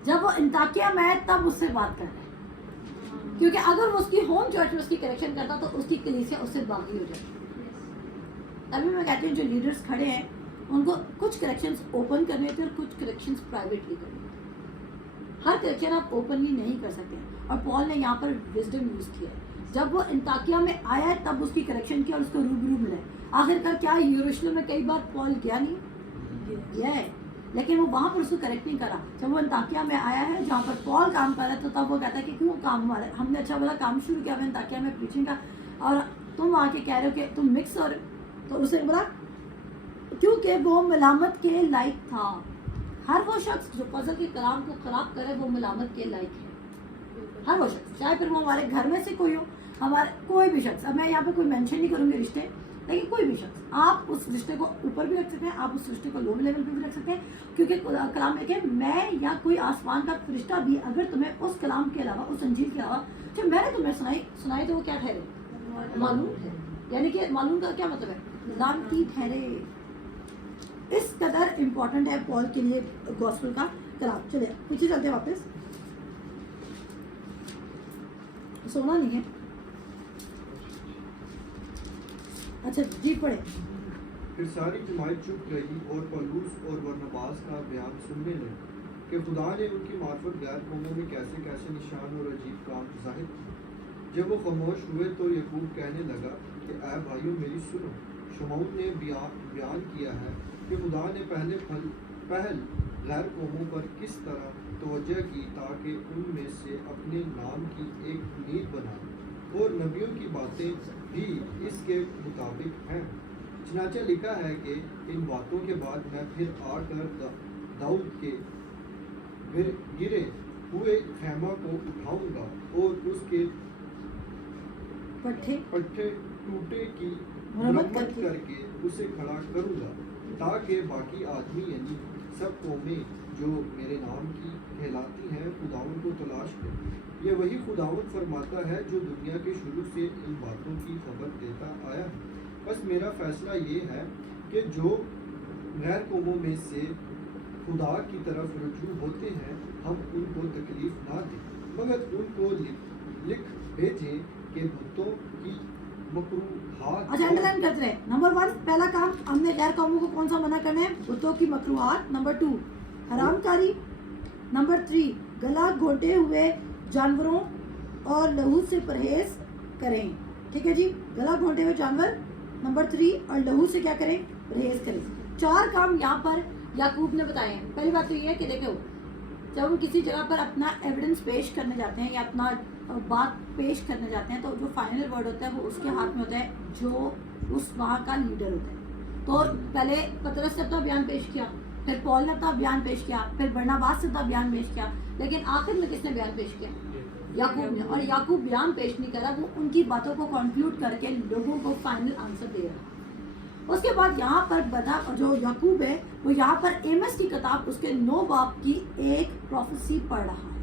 جب وہ انطاکیہ میں آئے تب اس سے بات کر رہے ہیں, کیونکہ اگر وہ اس کی ہوم چرچ میں اس کی کریکشن کرتا تو اس کی کلیسیا اس سے باغی ہو جاتی. تبھی میں کہتی ہوں جو لیڈرز کھڑے ہیں ان کو کچھ کریکشنز اوپن کرنے ہوتے ہیں اور کچھ کریکشنز پرائیویٹلی کرنے ہوتے ہیں. ہر کریکشن آپ اوپنلی نہیں کر سکتے, اور پال نے یہاں پر وزڈم یوز کیا ہے. جب وہ انطاکیہ میں آیا ہے تب اس کی کریکشن کیا اور اس کو روبرو ملا ہے. آخر کار کیا یروشلم میں کئی بار پال گیا نہیں, گیا ہے, لیکن وہ وہاں پر اس کو کریکٹ نہیں کرا. جب وہ انطاکیہ میں آیا ہے جہاں پر پال کام کر رہا ہے, تو تب وہ کہتا ہے کہ کیوں کام ہمارا, ہم نے اچھا بڑا کام شروع کیا ہوا انطاکیہ میں پریچنگ کا, اور تم آ کے کہہ رہے ہو کہ تم مکس. اور تو اسے بولا کیونکہ وہ ملامت کے لائق تھا. ہر وہ شخص جو فضل کے کلام کو خراب کرے وہ ملامت کے لائق ہے. ہر وہ شخص, چاہے پھر وہ ہمارے گھر میں سے کوئی ہو, ہمارے کوئی بھی شخص. اب میں یہاں پہ کوئی مینشن نہیں کروں گی رشتے, لیکن کوئی بھی شخص, آپ اس رشتے کو اوپر بھی رکھ سکتے ہیں, آپ اس رشتے کو لو لیول پہ بھی رکھ سکتے ہیں, کیونکہ کلام میں کہ میں یا کوئی آسمان کا فرشتہ بھی اگر تمہیں اس کلام کے علاوہ, اس انجیل کے علاوہ جو میں نے تمہیں سنائی تو وہ کیا ٹھہرے؟ معلوم ہے. یعنی کہ معلوم کا کیا مطلب ہے؟ لعنتی ٹھہرے. اس قدر امپورٹنٹ ہے پال کے لیے گوسپل کا کلام. چلے پیچھے چلتے ہیں واپس, سونا نہیں ہے. اچھا جی پڑھے. پھر ساری جماعت چپ رہی اور پولس اور برناباس کا بیان سننے لگی کہ خدا نے ان کی معرفت غیر قوموں میں کیسے کیسے نشان اور عجیب کام ظاہر کیے. جب وہ خاموش ہوئے تو یعقوب کہنے لگا کہ اے بھائیوں میری سنو. شمعون نے بیان کیا ہے کہ خدا نے پہل غیر قوموں پر کس طرح توجہ کی تاکہ ان میں سے اپنے نام کی ایک امید بنائے, اور نبیوں کی باتیں بھی اس کے مطابق ہیں. چنانچہ لکھا ہے کہ ان باتوں کے بعد میں پھر آ کر داؤد کے گرے ہوئے خیمہ کو اٹھاؤں گا اور اس کے پٹھے ٹوٹے کی مرمت کر کے اسے کھڑا کروں گا, تاکہ باقی آدمی یعنی سب قومیں جو میرے نام کی کہلاتی ہیں خداوند کو تلاش کریں. یہ وہی خداوند فرماتا ہے جو دنیا کے شروع سے ان باتوں کی خبر دیتا آیا ہے. बस मेरा फैसला ये है कि जो गैर कौमों में से खुदा की तरफ रजू होते हैं हम उनको तकलीफ ना दें, मगर उनको लिख भेजें कि बुतों की मकरूहात। अच्छा, अंडरलाइन करते रहे। नंबर 1 पहला काम हमने गैर कौमों को कौन सा मना करना है? बुतों की मकरूहात। नंबर 2 हरामकारी। नंबर 3 गला घोंटे हुए जानवरों और लहू से परहेज करें। ठीक है जी, गला घोंटे हुए जानवर नंबर 3 और लहू से क्या करें? परहेज करें। 4 काम यहाँ पर याकूब ने बताए हैं। पहली बात तो ये है कि देखो, जब हम किसी जगह पर अपना एविडेंस पेश करने जाते हैं या अपना बात पेश करने जाते हैं, तो जो फाइनल वर्ड होता है वो उसके हाथ में होता है, जो उस वहाँ का लीडर होता है। तो पहले पतरस ने अपना बयान पेश किया, फिर पौल ने अपना बयान पेश किया, फिर बरनबास ने अपना बयान पेश किया, लेकिन आखिर में किसने बयान पेश किया? याकूब ने। और याकूब बयान पेश नहीं करा, वो उनकी बातों को कंक्लूड करके लोगों को फाइनल आंसर दे रहा। उसके बाद यहाँ पर बना जो याकूब है वो यहाँ पर एमएस की किताब उसके 9 बाब की एक प्रोफेसी पढ़ रहा है,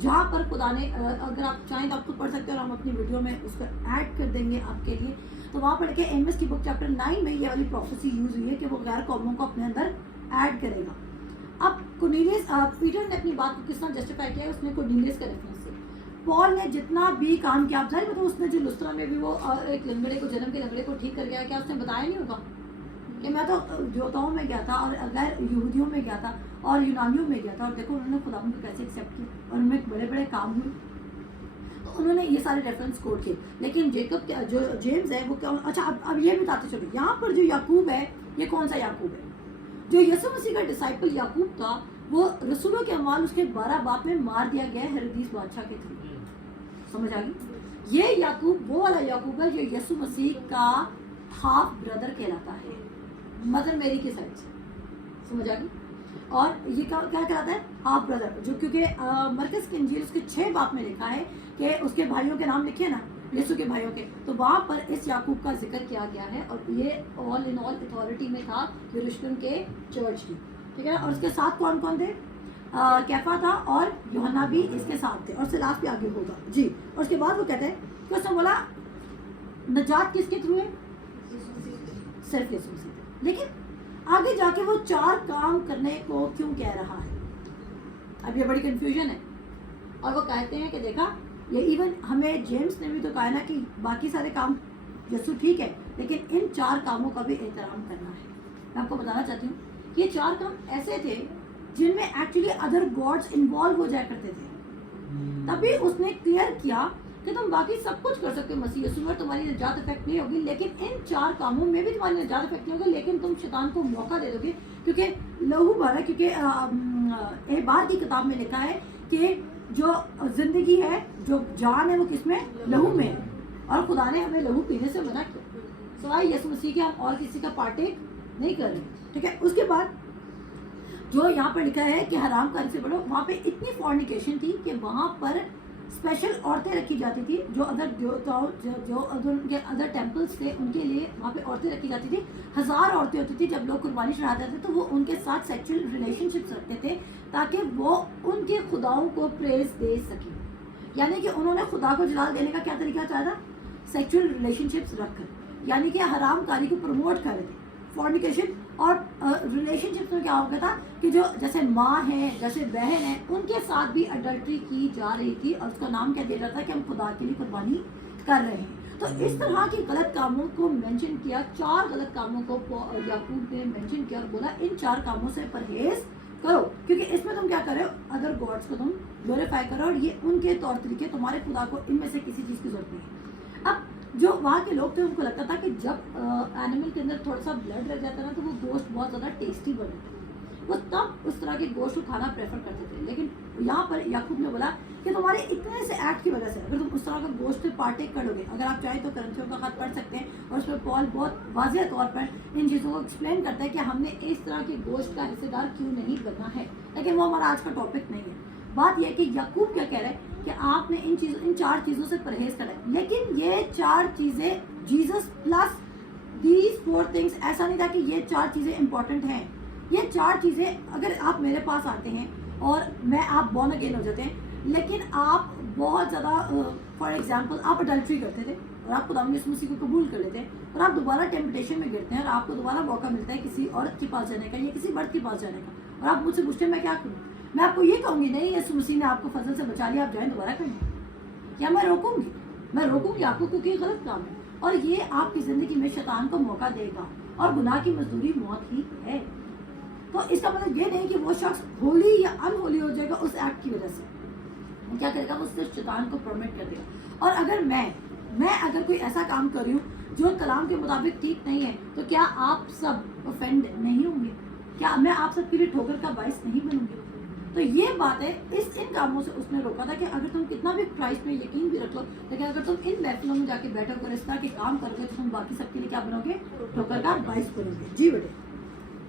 जहाँ पर खुदा ने, अगर आप चाहें तो आप तो पढ़ सकते हैं और हम अपनी वीडियो में उसको ऐड कर देंगे आपके लिए। तो वहाँ पढ़ के एमएस की बुक चैप्टर 9 में ये वाली प्रोफेसी यूज हुई है कि वो गैर कौमों को अपने अंदर ऐड करेगा। अब कुर्नेलियस, पीटर ने अपनी बात को किस तरह जस्टिफाई किया? उसने कुर्नेलियस का रेफरेंस से पॉल ने जितना भी काम किया, आप जाहिर मतलब उसने जो लुस्त्रा में भी वो एक लंगड़े को, जन्म के लंगड़े को ठीक कर गया, क्या उसने बताया नहीं होगा कि मैं तो योद्धाओं में गया था और गैर यहूदियों में गया था और यूनानियों में गया था और देखो उन्होंने खुदा को कैसे एक्सेप्ट किया और उनमें बड़े बड़े काम हुए। तो उन्होंने ये सारे रेफरेंस कोड किए। लेकिन जेकब जो जेम्स है वो क्या? अच्छा, अब ये बताते चलो, यहाँ पर जो याकूब है ये कौन सा याकूब है? जो यीशु मसीह का डिसाइपल याकूब था वो रसूलों के अमाल उसके 12 बाप में मार दिया गया हेरोदेस बादशाह के थ्रू। समझ आ गई? ये याकूब वो वाला याकूब है जो यीशु मसीह का हाफ ब्रदर कहलाता है, मदर मेरी की साइड से। समझ आ गई? और ये क्या कहलाता है? Half brother. जो क्योंकि मरकस की इंजील उसके 6 बाप में लिखा है कि उसके भाइयों के नाम लिखे ना, यीशु के भाइयों के, तो वहाँ पर इस याकूब का जिक्र किया गया है और ये ऑल इन ऑल अथॉरिटी में था यरूशलेम के चर्च की। ठीक है, और उसके साथ कौन कौन थे? कैफा था और यूहन्ना भी इसके साथ थे और सिलास भी आगे होगा जी। और उसके बाद वो कहते हैं कि उसने बोला नजात किसके थ्रू है? सिर्फ यीशु मसीह। लेकिन आगे जाके वो 4 काम करने को क्यों कह रहा है? अब ये बड़ी कंफ्यूजन है। और वो कहते हैं कि देखा, ये इवन हमें जेम्स ने भी तो कहा ना कि बाकी सारे काम यीशु ठीक है, लेकिन इन 4 कामों का भी एहतराम करना है। मैं आपको बताना चाहती हूँ, ये 4 काम ऐसे थे जिनमें एक्चुअली अदर गॉड्स इन्वॉल्व हो जाया करते थे। तभी उसने क्लियर किया कि तुम बाकी सब कुछ कर सकते हो मसीह यीशु में, तुम्हारी निजात इफेक्ट नहीं होगी, लेकिन इन 4 कामों में भी तुम्हारी निजात इफेक्ट नहीं होगी, लेकिन तुम शैतान को मौका दे दोगे। क्योंकि लहू भरा, क्योंकि एबार की किताब में लिखा है कि जो जिंदगी है, जो जान है, वो किसमें? लहू में है। और खुदा ने हमें लहू पीने से मना किया, सिवाय यीशु मसीह के हम और किसी का पार्टेक नहीं कर रहे। ठीक है, उसके बाद जो यहाँ पर लिखा है कि हराम कारी से बड़ो, वहाँ पे इतनी फॉर्निकेशन थी कि वहाँ पर स्पेशल औरतें रखी जाती थी, जो अदर जो उनके अदर टेम्पल्स थे उनके लिए वहाँ पे औरतें रखी जाती थी। 1000 औरतें होती थी। जब लोग कुर्बानी चढ़ाते थे तो वो उनके साथ सेक्सुअल रिलेशनशिप्स रखते थे ताकि वो उनके खुदाओं को प्रेज दे सके। यानी कि उन्होंने खुदा को जलाल देने का क्या तरीका चाहा था? सेक्सुअल रिलेशनशिप्स रखकर, यानी कि हराम कारी को प्रमोट कर रहे थे। फॉर्निकेशन और रिलेशनशिप्स में क्या हो गया था कि जो जैसे माँ है, जैसे बहन है, उनके साथ भी अडल्ट्री की जा रही थी और उसका नाम क्या दिया जाता है कि हम खुदा के लिए कुर्बानी कर रहे हैं। तो इस तरह के गलत कामों को मेंशन किया, 4 गलत कामों को याकूब ने मेंशन किया और बोला इन 4 कामों से परहेज करो, क्योंकि इसमें तुम क्या कर रहे हो? अदर गॉड्स को तुम ग्लोरीफाई करो और ये उनके तौर तरीके, तुम्हारे खुदा को इनमें से किसी चीज़ की जरूरत नहीं है। अब जो वहाँ के लोग थे उनको लगता था कि जब एनिमल के अंदर थोड़ा सा ब्लड रह जाता ना तो वो गोश्त बहुत ज़्यादा टेस्टी बनता, वो तब उस तरह के गोश्त को खाना प्रेफर करते थे। लेकिन यहाँ पर याकूब ने बोला कि तुम्हारे इतने से एक्ट की वजह से अगर तुम उस तरह का गोश्त से पार्टेक करोगे, अगर आप चाहें तो करंथियों का खत पढ़ सकते हैं और उसमें पॉल बहुत वाज़ेह तौर पर इन चीज़ों को एक्सप्लेन करता है कि हमने इस तरह के गोश्त का हिस्सेदार क्यों नहीं बनना है। लेकिन वो हमारा आज का टॉपिक नहीं है। बात यह है कि याकूब क्या कह रहा है कि आपने इन 4 चीज़ों से परहेज करा है। लेकिन ये 4 चीज़ें जीसस प्लस दीज 4 थिंग्स, ऐसा नहीं था कि ये 4 चीज़ें इंपॉर्टेंट हैं। ये 4 चीज़ें अगर आप मेरे पास आते हैं और आप बॉर्न अगेन हो जाते हैं, लेकिन आप बहुत ज़्यादा फॉर एग्जांपल आप अडल्ट्री करते थे, और आप खुदा यीशु मसीह को कबूल कर लेते हैं और आप दोबारा टेम्पटेशन में गिरते हैं और आपको दोबारा मौका मिलता है किसी औरत के पास जाने का या किसी मर्द के पास जाने का, और आप मुझसे पूछते हैं मैं क्या करूँ, मैं आपको ये कहूँगी नहीं, यीशु मसीह ने आपको फजल से बचा लिया, आप जाएँ दोबारा करने। क्या मैं रोकूंगी आपको, क्योंकि ये गलत काम है और ये आपकी ज़िंदगी में शैतान को मौका देगा और गुनाह की मजदूरी मौत ही है। तो इसका मतलब ये नहीं कि वो शख्स होली या अनहोली हो जाएगा उस एक्ट की वजह से। वो क्या करेगा, वो सिर्फ शैतान को परमिट कर देगा। और अगर मैं अगर कोई ऐसा काम कर रही हूँ जो कलाम के मुताबिक ठीक नहीं है, तो क्या आप सब ऑफेंड नहीं होंगे? क्या मैं आप सब के लिए ठोकर का बाइस नहीं बनूंगी? तो ये बात है, इन कामों से उसने रोका था कि अगर तुम कितना भी क्राइस्ट में यकीन भी रख लो, लेकिन अगर तुम इन महफिलों में जाके बैठोगे इस तरह के काम करोगे तो तुम बाकी सबके लिए क्या बनोगे, ठोकर का बाइस बनोगे। जी बेटे।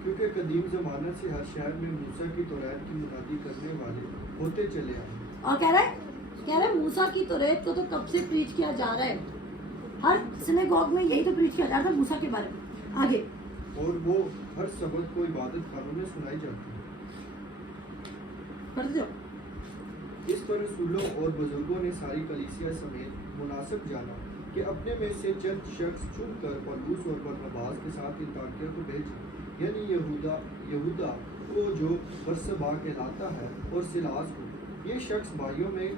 क्योंकि कदीम ज़माने से हर शहर में मूसा की तौरात की मुनादी करने वाले होते चले आए। और कह रहे मूसा की तौरात को तो कब से प्रीच किया जा रहा है, हर सिनेगॉग में यही तो प्रीच किया जा रहा था मूसा के बारे में। आगे, और वो हर सबत को इबादत खानों में सुनाई जाती है। पढ़ते जाओ। इस पर रसूलों और बुजुर्गों ने सारी कलीसिया समेत मुनासिब जाना कि अपने में से चंद शख्स चुनकर पौलुस और बरनबास के साथ अंताकिया को भेजें, यानी यहूदा को जो बरसबा कहलाता है और सिलास को। ये शख्स भाइयों में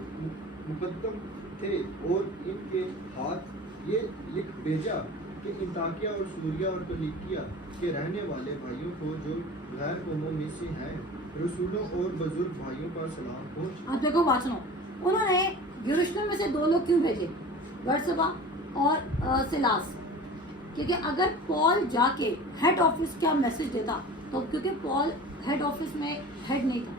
मुकद्दम थे और इनके हाथ ये लिख भेजा कि अंताकिया और सूरिया और किलिकिया के रहने वाले भाइयों को जो गैर कौमों में से हैं, रसूलों और बुजुर्ग भाइयों का सलाम पहुँच। आप देखो बात सुनो, उन्होंने यरूशलेम में से 2 लोग क्यों भेजे, बरसबा और सिलास? क्योंकि अगर पॉल जाके हेड ऑफिस का मैसेज देता तो, क्योंकि पॉल हेड ऑफिस में हेड नहीं था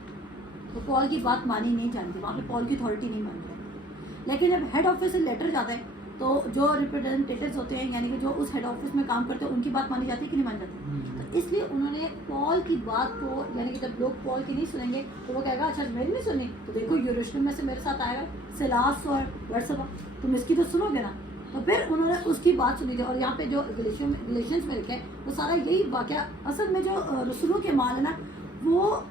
तो पॉल की बात मानी नहीं जाती, वहाँ पे पॉल की अथॉरिटी नहीं मानी जाती। लेकिन जब हेड ऑफिस से लेटर जाता है तो जो रिप्रेजेंटेटिव्स होते हैं, यानी कि जो उस हेड ऑफिस में काम करते हैं, उनकी बात मानी जाती है कि नहीं मानी जाती? तो इसलिए उन्होंने पॉल की बात को, यानी कि जब लोग पॉल की नहीं सुनेंगे तो वो कहेगा अच्छा मेरी नहीं सुनी, तो देखो यरूशलेम में से मेरे साथ आएगा सिलास और बरसबा, तुम इसकी तो सुनोगे ना। तो फिर उन्होंने उसकी बात सुनी थी। और यहाँ पे जो गलेशियंस में लिखे वो सारा यही वाक़या, असल में जो रसूलों के माल है ना, वो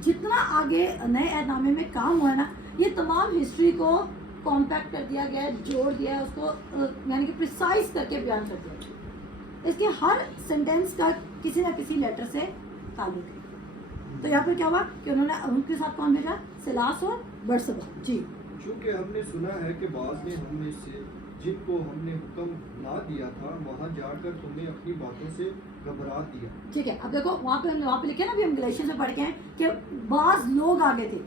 जितना आगे नए ऐहदनामे में काम हुआ है ना, ये तमाम हिस्ट्री को कॉम्पैक्ट कर दिया गया है, जोड़ दिया है उसको, यानी कि प्रिसाइज करके बयान कर दिया है। इसके हर सेंटेंस का किसी न किसी लेटर से ताल्लुक है। तो यहाँ पर क्या हुआ कि उन्होंने उनके साथ कौन भेजा, सिलास और बरसबा। जी। चूँकि हमने सुना है कि बाज़ ने हम में से जिनको हमने हुक्म ना दिया था वहाँ जाकर तुम्हें अपनी बातों से घबरा दिया। ठीक है, अब देखो वहाँ पे लिखे ना, अभी हम गलेशियन से पढ़ के हैं कि बाज़ लोग आगे थे।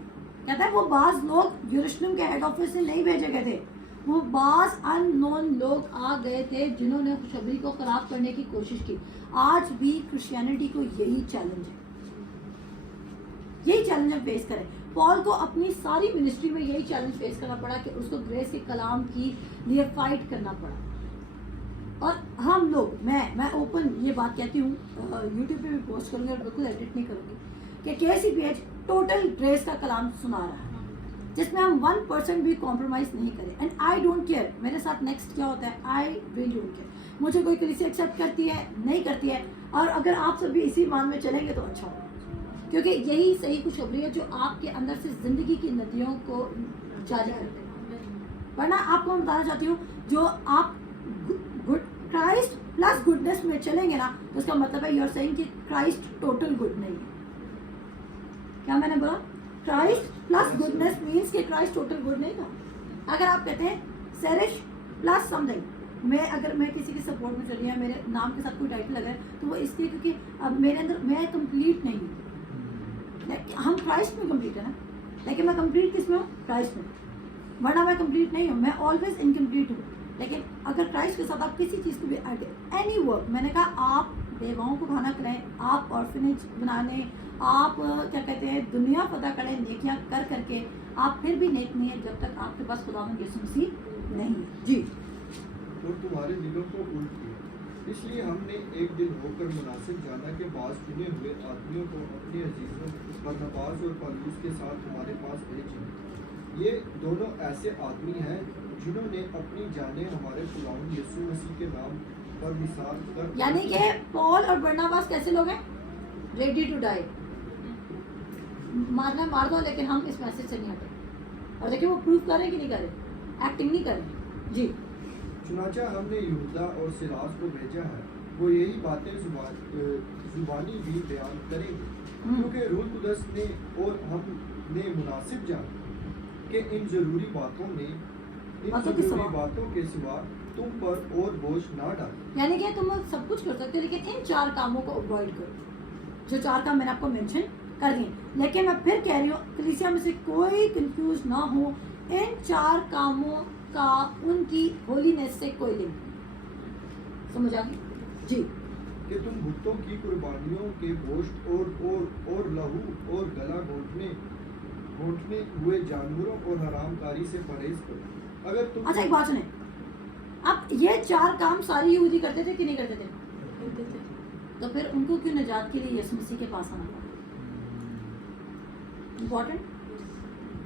कहता है वो बाज़ लोग यरूशलेम के हेड ऑफिस से नहीं भेजे गए थे, वो बाज़ अननोन लोग आ गए थे जिन्होंने खुशखबरी को खराब करने की कोशिश की। आज भी क्रिश्चियनिटी को यही चैलेंज है, यही चैलेंज हम फेस करें। पॉल को अपनी सारी मिनिस्ट्री में यही चैलेंज फेस करना पड़ा कि उसको ग्रेस के कलाम की लिए फाइट करना पड़ा। और हम लोग, मैं ओपन ये बात कहती हूँ, यूट्यूब पे भी पोस्ट करूँगी और बिल्कुल एडिट नहीं करूँगी, कि KCPH टोटल ग्रेस का कलाम सुना रहा है जिसमें हम 1% भी कॉम्प्रोमाइज़ नहीं करें। एंड आई डोंट केयर मेरे साथ नेक्स्ट क्या होता है, आई रियली डोंट केयर। मुझे कोई कलीसिया एक्सेप्ट करती है नहीं करती है, और अगर आप सब भी इसी मान में चलेंगे तो अच्छा होगा, क्योंकि यही सही खुशखबरी है जो आपके अंदर से ज़िंदगी की नदियों को जारी करते हैं। वरना आपको मैं बताना चाहती हूँ, जो आप क्राइस्ट प्लस गुडनेस में चलेंगे ना, तो उसका मतलब है यू आर सेइंग कि क्राइस्ट टोटल गुड नहीं है। क्या मैंने बोला? क्राइस्ट प्लस गुडनेस मीन्स कि क्राइस्ट टोटल गुड नहीं था। अगर आप कहते हैं सेरिश प्लस समथिंग, अगर मैं किसी के सपोर्ट में चल रही हूँ, मेरे नाम के साथ कोई टाइटल लगा है, तो वो इसलिए क्योंकि अब मेरे अंदर मैं कंप्लीट नहीं हूँ। हम क्राइस्ट में कंप्लीट है ना, लेकिन मैं कंप्लीट किस में हूँ? क्राइस्ट में। वरना मैं कंप्लीट नहीं हूँ, मैं ऑलवेज इनकम्प्लीट हूँ। लेकिन अगर क्राइस्ट के साथ आप किसी चीज़ को भी एनी वर्क, मैंने कहा आप बेवाओं को खाना खिलाएं, आप ऑर्फनेज बनाने, आप क्या कहते हैं दुनिया पता करें, नेकियां कर करके, आप फिर भी नेक नहीं है जब तक आपके पास खुदावंद यीशु मसीह नहीं है। जी। और तुम्हारे दिलों को उल्ट किया, इसलिए हमने एक दिन होकर मुनासिब जाना कि बाज़ चुने हुए आदमियों को अपने अजीज़ों बरनबास और पौलुस के साथ तुम्हारे पास भेजें। ये दोनों ऐसे आदमी हैं जिन्होंने अपनी जानें हमारे खुदावंद यीशु मसीह के नाम पर मिसाल कर, यानी कि पॉल और बरनबास कैसे लोग हैं? रेडी टू डाई, मारना मार दो, लेकिन हम इस मैसेज से नहीं हटे। और देखिए वो प्रूव करें कि नहीं करें, एक्टिंग नहीं करें। जी। चुनाचा हमने यहूदा और सिलास को भेजा है, वो यही बातें जुबानी भी बयान करेंगे, क्योंकि रूह कुदस ने और हमने मुनासिब जाना कि इन ज़रूरी बातों के सिवा तुम पर और बोझ ना डाल। यानी कि तुम सब कुछ कर सकते हो, लेकिन इन 4 कामों को अवॉइड करो। जो 4 काम मैंने आपको मेंशन कर दिए, लेकिन मैं फिर कह रही हूँ कलीसिया में से कोई कंफ्यूज ना हो, इन 4 कामों का उनकी होलीनेस से कोई लिंक नहीं। समझ आ गई जी? कि तुम भुगतों की कुर्बानियों के गोश्त और लहू और गला घोंटने हुए जानवरों और हरामकारी से परहेज करो। अगर तुम अच्छा एक बात सुने, अब ये 4 काम सारे यहूदी करते थे कि नहीं करते थे? करते थे। तो फिर उनको क्यों निजात के लिए यीशु मसीह के पास आना पड़ा? इम्पोर्टेंट।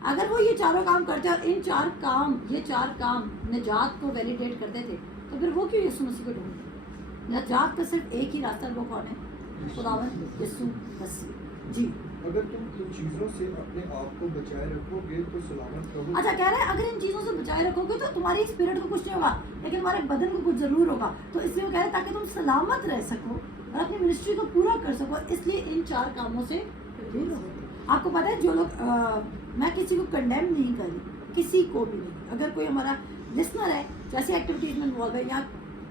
अगर वो ये चारों काम करते और ये 4 काम निजात को वैलिडेट करते थे, तो फिर वो क्यों यीशु मसीह को ढूंढते? निजात का सिर्फ एक ही रास्ता, वो कौन है? खुदावंद यीशु मसीह जी। अगर तुम इन चीजों से अपने आप को बचाए रखोगे तो सलामत रहोगे। अच्छा कह रहा है अगर इन चीज़ों से बचाए रखोगे तो तुम्हारी स्पिरिट को कुछ नहीं होगा, लेकिन हमारे बदन को कुछ जरूर होगा। तो इसलिए वो कह रहे हैं ताकि तुम सलामत रह सको और अपनी मिनिस्ट्री को पूरा कर सको, इसलिए इन 4 कामों से दूर रहो। आपको पता है जो लोग मैं किसी को कंडेम नहीं कर रही, किसी को भी नहीं। अगर कोई हमारा लिसनर है जैसी एक्टिविटीज में इन्वॉल्व है, या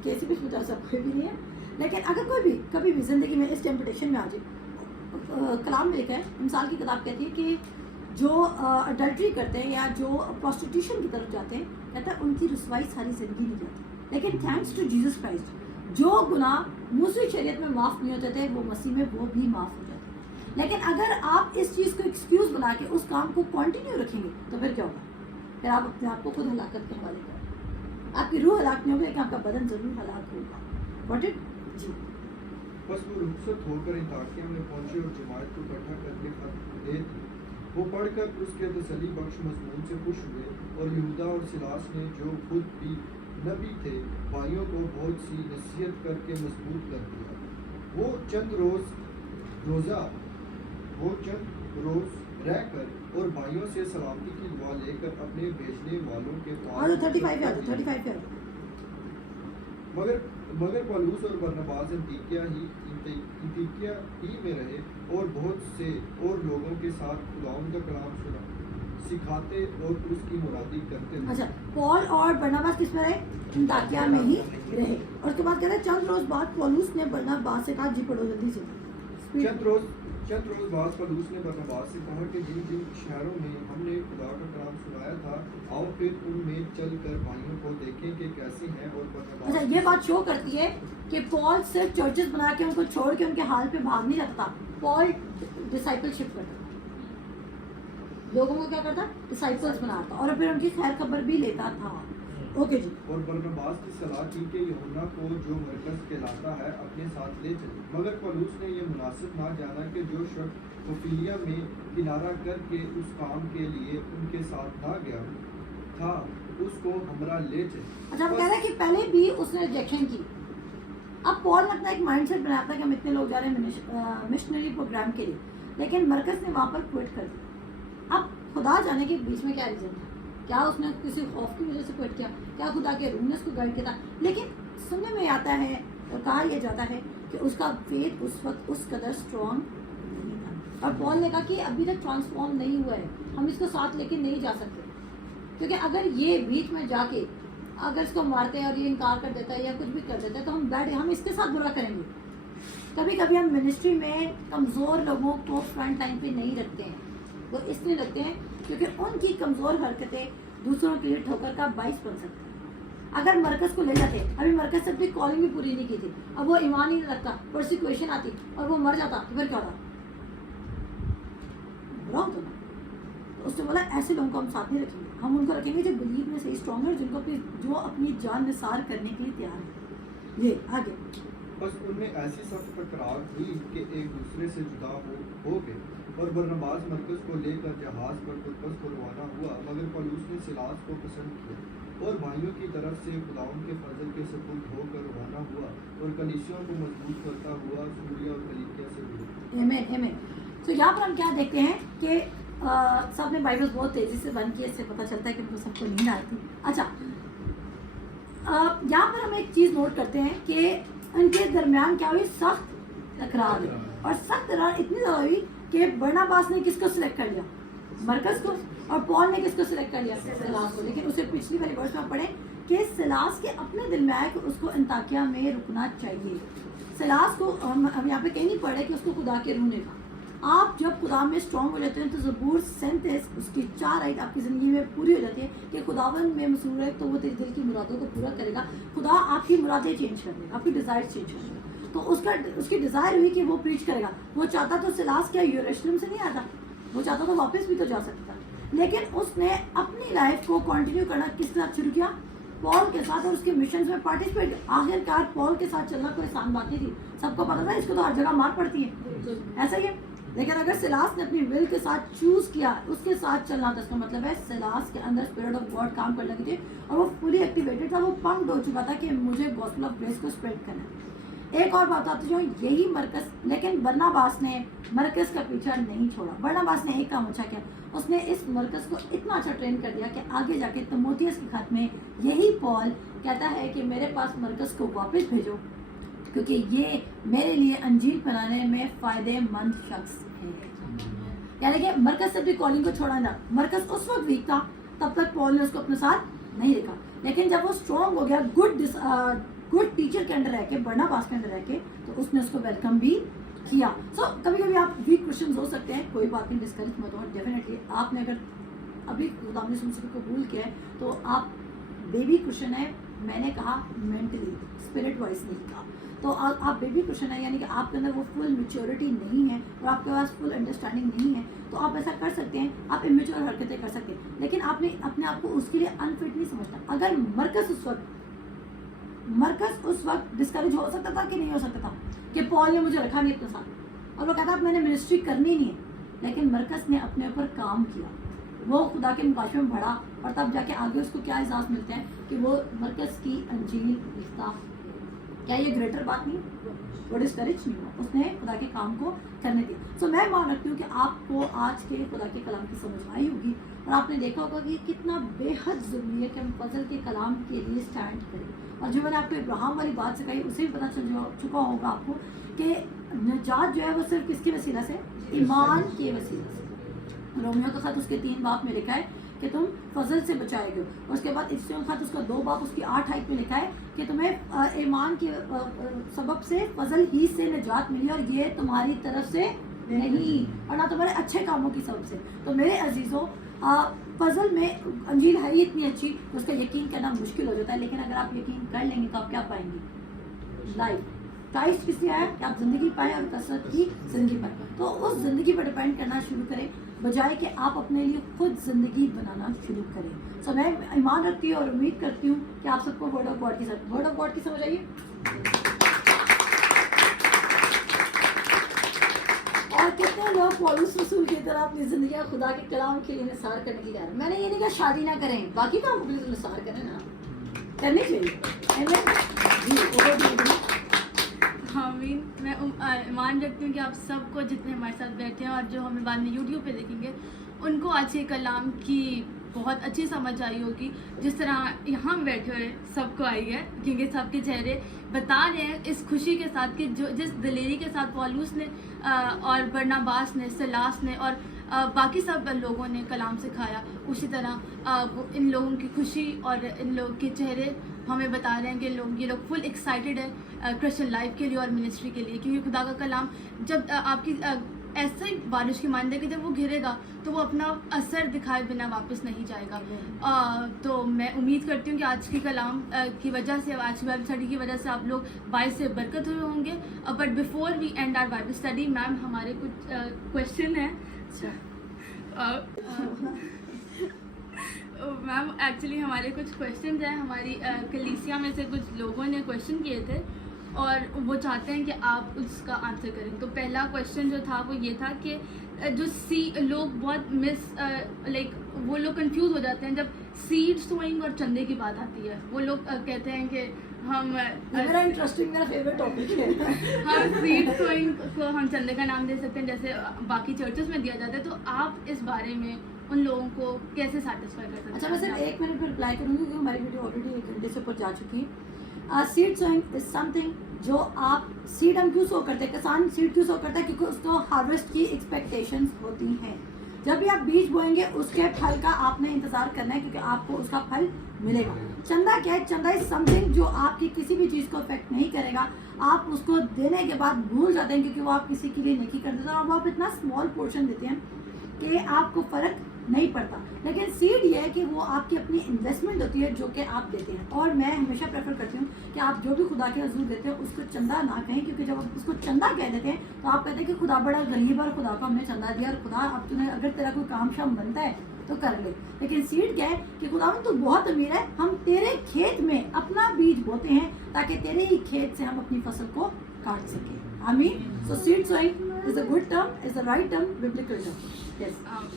कैसे भी बता सब कोई भी नहीं है, लेकिन अगर कोई भी कभी भी ज़िंदगी में इस टेम्पटेशन में आ जाए, कलाम में लिखा है, इंसान की किताब कहती है कि जो अडल्ट्री करते हैं या जो प्रोस्टिट्यूशन की तरफ जाते हैं, कहता है उनकी रुसवाई सारी ज़िंदगी नहीं जाती। लेकिन थैंक्स टू जीसस क्राइस्ट जो गुनाह मूसा शरीयत में माफ़ नहीं होते थे, वो मसीह में वो भी माफ़ हो जाते हैं। लेकिन अगर आप इस चीज़ को एक्सक्यूज़ बना के उस काम को कंटिन्यू रखेंगे तो फिर क्या होगा? फिर आप अपने आप को खुद हलाकत के हवाले करें। आपकी रूह हलाक नहीं होगी, लेकिन आपका बदन ज़रूर हलाक होगा। Got it? जी। बस वो रुखसत होकर इंताकिया में पहुंचे और जमात को इकट्ठा करके खत दे दी। वो पढ़कर उसके तसल्ली बख्श मजमून से खुश हुए, और यहूदा और सिलास ने जो खुद भी नबी थे भाइयों को बहुत सी नसीहत करके मजबूत कर दिया। वो चंद रोज रहकर और भाइयों से सलामती की दुआ लेकर अपने भेजने वालों के पास 35 पे मगर पौलुस और बरनबास अंतिकिया ही में रहे और बहुत से और लोगों के साथ खुदावंद का कलाम सुना, सिखाते और उसकी मुरादी करते रहे। अच्छा, पॉल और बरनबास किस में रहे? अंताकिया में ही रहे। और उसके बाद कह रहे हैं चंद रोज बाद पौलुस ने बरनबास से कहा, जी पढ़ो जल्दी से। चंद रोज बाद पौलुस ने बरनबास से कहा कि जिन जिन शहरों में हमने खुदा का कलाम सुनाया था, आओ फिर उनमें चल कर भाइयों को देखें कि कैसे हैं। और बरनबास अच्छा, ये बात शो करती है कि पॉल सिर्फ चर्चेस बना के उनको छोड़ के उनके हाल पे भाग नहीं जाता। पॉल डिसाइपलशिप करता, लोगों को क्या करता? डिसाइपल्स बनाता, और फिर उनकी खैर खबर भी लेता था। ओके जी। और बरनबास की सलाह की कि यूहन्ना को जो मरकज कहलाता है अपने साथ ले चले, मगर पौलुस ने यह मुनासिब ना जाना कि जो शख्स पफिलिया में किनारा करके उस काम के लिए उनके साथ ना गया था उसको हमरा ले चले। अच्छा, आप कह रहे हैं कि पहले भी उसने रिजेक्शन की। अब पॉल ने अपना एक माइंडसेट बनाया था कि हम इतने लोग जा रहे हैं मिशनरी प्रोग्राम के लिए, लेकिन मरकज ने वहाँ पर क्विट कर दिया। अब खुदा जाने के बीच में क्या रीज़न था? क्या उसने किसी खौफ की वजह से क्विट किया? क्या खुदा के रूह ने उसको गाइड किया था? लेकिन सुनने में आता है और कहा यह जाता है कि उसका फेथ उस वक्त उस कदर स्ट्रॉन्ग नहीं था, और पॉल ने कहा कि अभी तक ट्रांसफॉर्म नहीं हुआ है, हम इसको साथ लेके नहीं जा सकते, क्योंकि अगर ये बीच में जाके अगर इसको मारते हैं और ये इनकार कर देता है या कुछ भी कर देता है तो हम इसके साथ बुरा करेंगे। कभी कभी हम मिनिस्ट्री में कमज़ोर लोगों को फ्रंट लाइन पे नहीं रखते हैं, वो इसलिए रखते हैं क्योंकि उनकी कमज़ोर हरकतें दूसरों के लिए ठोकर का बाइस बन सकता है। अगर मरकज़ को ले जाते, अभी मरकज़ से अपनी कॉलिंग भी पूरी नहीं की थी, अब वो ईमान ही नहीं रखता, परसिक्यूशन आती और वो मर जाता, तो फिर क्या होता? बुरा होता ना। तो उसने बोला ऐसे लोगों को हम साथ नहीं रखेंगे, हम उनको रखेंगे जो बिलीव में सही स्ट्रॉन्ग है, जो अपनी जान निसार करने के लिए तैयार है। ये आगे बस उनमें ऐसी सख्त तकरार हुई कि एक दूसरे से जुदा हो गए, और बरनबास मरकज को लेकर जहाज पर कुतबस को रवाना हुआ, मगर पौलुस ने सिलास को पसंद किया और भाइयों की तरफ से खुदाउन के फजल के सपुर्द होकर रवाना हुआ और कलीसियों को मजबूत करता हुआ सूरिया और कलीसिया से जुड़ा। आमीन आमीन। तो यहाँ पर हम क्या देखते हैं कि सबने बाइबल बहुत तेज़ी से बंद किया, इससे पता चलता है कि सबको नींद आती। अच्छा, यहाँ पर हम एक चीज़ नोट करते हैं कि इनके दरमियान क्या हुई, सख्त तकरार हुई, और सख्त तकरार इतनी ज़्यादा हुई कि बरनबास ने किसको सिलेक्ट कर लिया, मरकस को, और पॉल ने किसको सिलेक्ट कर लिया, सिलास को। लेकिन उसे पिछली वाली वर्ष में पढ़े कि सिलास के अपने दिल में आया कि उसको अंताकिया में रुकना चाहिए। सिलास को हम यहाँ पे कहीं नहीं पढ़े कि उसको खुदा के रूह ने कहा। आप जब खुदा में स्ट्रॉन्ग हो जाते हैं तो ज़बूर 37 उसकी 4 आयत आपकी ज़िंदगी में पूरी हो जाती है कि खुदावन में मसरूर है तो वो तेरे दिल की मुरादों को पूरा करेगा। खुदा आपकी मुरादें चेंज कर देगा, आपकी डिज़ायर चेंज कर देगा। तो उसकी डिज़ायर हुई कि वो प्रीच करेगा। वो चाहता तो सिलास क्या यरूशलेम से नहीं आता, वो चाहता तो वापस भी तो जा सकता, लेकिन उसने अपनी लाइफ को कंटिन्यू करना किसके साथ शुरू किया, पॉल के साथ, और उसके मिशन में पार्टिसिपेट। आखिरकार पॉल के साथ चलना कोई आसान बात नहीं थी, सबको पता था इसको तो हर जगह मार पड़ती है, ऐसा ही है। लेकिन अगर सिलास ने अपनी विल के साथ चूज किया, उसके साथ चलना था, इसका मतलब है सिलास के अंदर स्पिरिट ऑफ गॉड काम करने लगी थी और वो फुली एक्टिवेटेड था, वो पंप्ड हो चुका था कि मुझे गॉस्पेल ऑफ ग्रेस को स्प्रेड करना है। एक और बात आती जो यही मरकस, लेकिन बरनबास ने मरकस का पीछा नहीं छोड़ा। बरनबास ने एक काम अच्छा किया, उसने इस मरकस को इतना अच्छा ट्रेन कर दिया कि आगे जाके तिमोथियस के खत में यही पॉल कहता है कि मेरे पास मरकस को वापस भेजो क्योंकि ये मेरे लिए अंजील फैलाने में फ़ायदेमंद शख्स है। यानी कि मरकस से अपनी कॉलिंग को छोड़ा ना। मरकस उस वक्त वीक था, तब तक पॉल ने उसको अपने साथ नहीं रखा, लेकिन जब वो स्ट्रॉन्ग हो गया, गुड टीचर के अंडर रह के, बरनबास के अंडर रह के, तो उसने उसको वेलकम भी किया। कभी कभी आप वीक क्वेश्चन हो सकते हैं, कोई बात नहीं, डिस्करेज मत हो। डेफिनेटली आपने अगर अभी खुदा ने सुन कबूल किया है तो आप बेबी क्वेश्चन है, मैंने कहा मेंटली, स्पिरिट वाइज नहीं कहा, तो आप बेबी क्वेश्चन है, यानी कि आपके अंदर वो फुल मैच्योरिटी नहीं है और आपके पास फुल अंडरस्टैंडिंग नहीं है, तो आप ऐसा कर सकते हैं, आप इमेच्योर हरकतें कर सकते हैं, लेकिन आपने अपने आप को उसके लिए अनफिट नहीं समझता। अगर मरकस उस वक्त डिस्करेज हो सकता था कि नहीं हो सकता था कि पॉल ने मुझे रखा नहीं अपने साथ, और वो कहता मैंने मिनिस्ट्री करनी नहीं है, लेकिन मरकस ने अपने ऊपर काम किया, वो खुदा के मुकाशमे में बढ़ा, और तब जाके आगे उसको क्या एहसास मिलते हैं कि वो मरकस की अंजील लिखता। क्या ये ग्रेटर बात नहीं, वो डिस्करेज नहीं हुआ, उसने खुदा के काम को करने दिया। मैं मान रखती हूँ कि आपको आज के खुदा के कलाम की समझ आई होगी, और आपने देखा होगा कि कितना बेहद ज़रूरी है कि हम फजल के कलाम के लिए स्टैंड करें। और जो मैंने आपको इब्राहिम वाली बात से कही, उसे भी पता चल चुका होगा आपको कि निजात जो है वो सिर्फ किसकी वसीला से, ईमान के वसीला से। रोमियो का खत उसके 3 बाब में लिखा है कि तुम फजल से बचाए गए, उसके बाद इफ्सियों का खत उसका 2 बाब उसकी 8 आयत में लिखा है कि तुम्हें ईमान के सबब से फजल ही से निजात मिली, और ये तुम्हारी तरफ से नहीं और ना तुम्हारे अच्छे कामों की सबब से। तो मेरे अजीज़ों, फजल में अंजील है ही इतनी अच्छी, उसका यकीन करना मुश्किल हो जाता है, लेकिन अगर आप यकीन कर लेंगे तो आप क्या पाएंगे, लाइफ। क्राइस्ट किससे आया कि आप ज़िंदगी पाएँ और कसरत की ज़िंदगी पाएँ। तो उस ज़िंदगी पर डिपेंड करना शुरू करें, बजाय कि आप अपने लिए खुद ज़िंदगी बनाना शुरू करें। मैं ईमान रखती हूँ और उम्मीद करती हूँ कि आप सबको वर्ड ऑफ गॉड की समझ आइए। और कितने लोग पौलुस रसूल की तरह अपनी ज़िंदगी खुदा के कलाम के लिए निसार करने की कह, मैंने ये नहीं कहा शादी ना करें, बाकी काम के लिए निसार करें ना, करनी चाहिए। आमीन। मैं ईमान रखती हूँ कि आप सबको, जितने हमारे साथ बैठे हैं और जो हमें बाद में यूट्यूब पे देखेंगे, उनको आज के कलाम की बहुत अच्छी समझ आई होगी, जिस तरह यहाँ बैठे हुए सबको आई है, क्योंकि सबके चेहरे बता रहे हैं इस खुशी के साथ कि जो जिस दिलेरी के साथ पौलुस ने और बरनबास ने, सिलास ने और बाकी सब लोगों ने कलाम सिखाया, उसी तरह इन लोगों की खुशी और इन लोगों के चेहरे हमें बता रहे हैं कि ये लोग फुल एक्साइटेड है क्रिश्चियन लाइफ के लिए और मिनिस्ट्री के लिए, क्योंकि खुदा का कलाम जब आपकी ऐसे ही बारिश की मानते कि जब वो घिरेगा तो वो अपना असर दिखाए बिना वापस नहीं जाएगा। तो मैं उम्मीद करती हूँ कि आज के कलाम की वजह से, आज की बाइबल स्टडी की वजह से आप लोग बाइस से बरकत हुए होंगे। But before we end our Bible study, ma'am हमारे कुछ क्वेश्चन हैं। मैम एक्चुअली हमारे कुछ क्वेश्चन हैं, हमारी कलीसिया में से कुछ लोगों ने क्वेश्चन किए थे और वो चाहते हैं कि आप उसका आंसर करें। तो पहला क्वेश्चन जो था वो ये था कि जो लोग बहुत लाइक वो लोग कंफ्यूज हो जाते हैं जब सीड सोइंग और चंदे की बात आती है। वो लोग कहते हैं कि मेरा इंटरेस्टिंग, मेरा फेवरेट टॉपिक है। हम सीड सोइंग को हम चंदे का नाम दे सकते हैं जैसे बाकी चर्चेस में दिया जाता है। तो आप इस बारे में उन लोगों को कैसे सेटिस्फाई कर सकते हैं? अच्छा, मैं सिर्फ 1 मिनट में रिप्लाई करूँगी क्योंकि हमारी वीडियो ऑलरेडी 1 घंटे से ऊपर जा चुकी है। सीड सोइंग इज समथिंग जो आप सीड हम क्यों सो करते हैं, किसान सीड क्यों सो करता है, क्योंकि उसको हार्वेस्ट की एक्सपेक्टेशंस होती हैं। जब भी आप बीज बोएंगे उसके फल का आपने इंतजार करना है क्योंकि आपको उसका फल मिलेगा। चंदा क्या है? चंदा इज समथिंग जो आपकी किसी भी चीज़ को अफेक्ट नहीं करेगा, आप उसको देने के बाद भूल जाते हैं क्योंकि वो आप किसी के लिए नहीं कर देते और वो आप इतना स्मॉल पोर्शन देते हैं कि आपको फर्क नहीं पड़ता। लेकिन सीड ये है कि वो आपकी अपनी इन्वेस्टमेंट होती है जो कि आप देते हैं। और मैं हमेशा प्रेफर करती हूँ कि आप जो भी खुदा के हजूर देते हैं उसको चंदा ना कहें, क्योंकि जब आप उसको चंदा कह देते हैं तो आप कहते हैं कि खुदा बड़ा गरीब और खुदा को हमने चंदा दिया और खुदा अब तुम्हें अगर तेरा कोई काम शाम बनता है तो कर ले। लेकिन सीड क्या है कि खुदा तू बहुत अमीर है, हम तेरे खेत में अपना बीज बोते हैं ताकि तेरे ही खेत से हम अपनी फसल को काट सकें। आमीन। So seed sowing is a good term, is a right term, biblical term. Yes,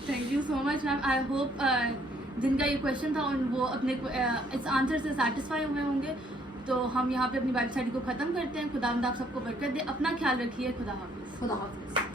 thank you so much ma'am. I hope जिनका ये क्वेश्चन था उन वो अपने इस आंसर से सेटिस्फाई हुए होंगे। तो हम यहाँ पे अपनी वेबसाइट को ख़त्म करते हैं। खुदा आप सबको बरकत दे, अपना ख्याल रखिए। खुदा हाफिज़। खुदा हाफिज़।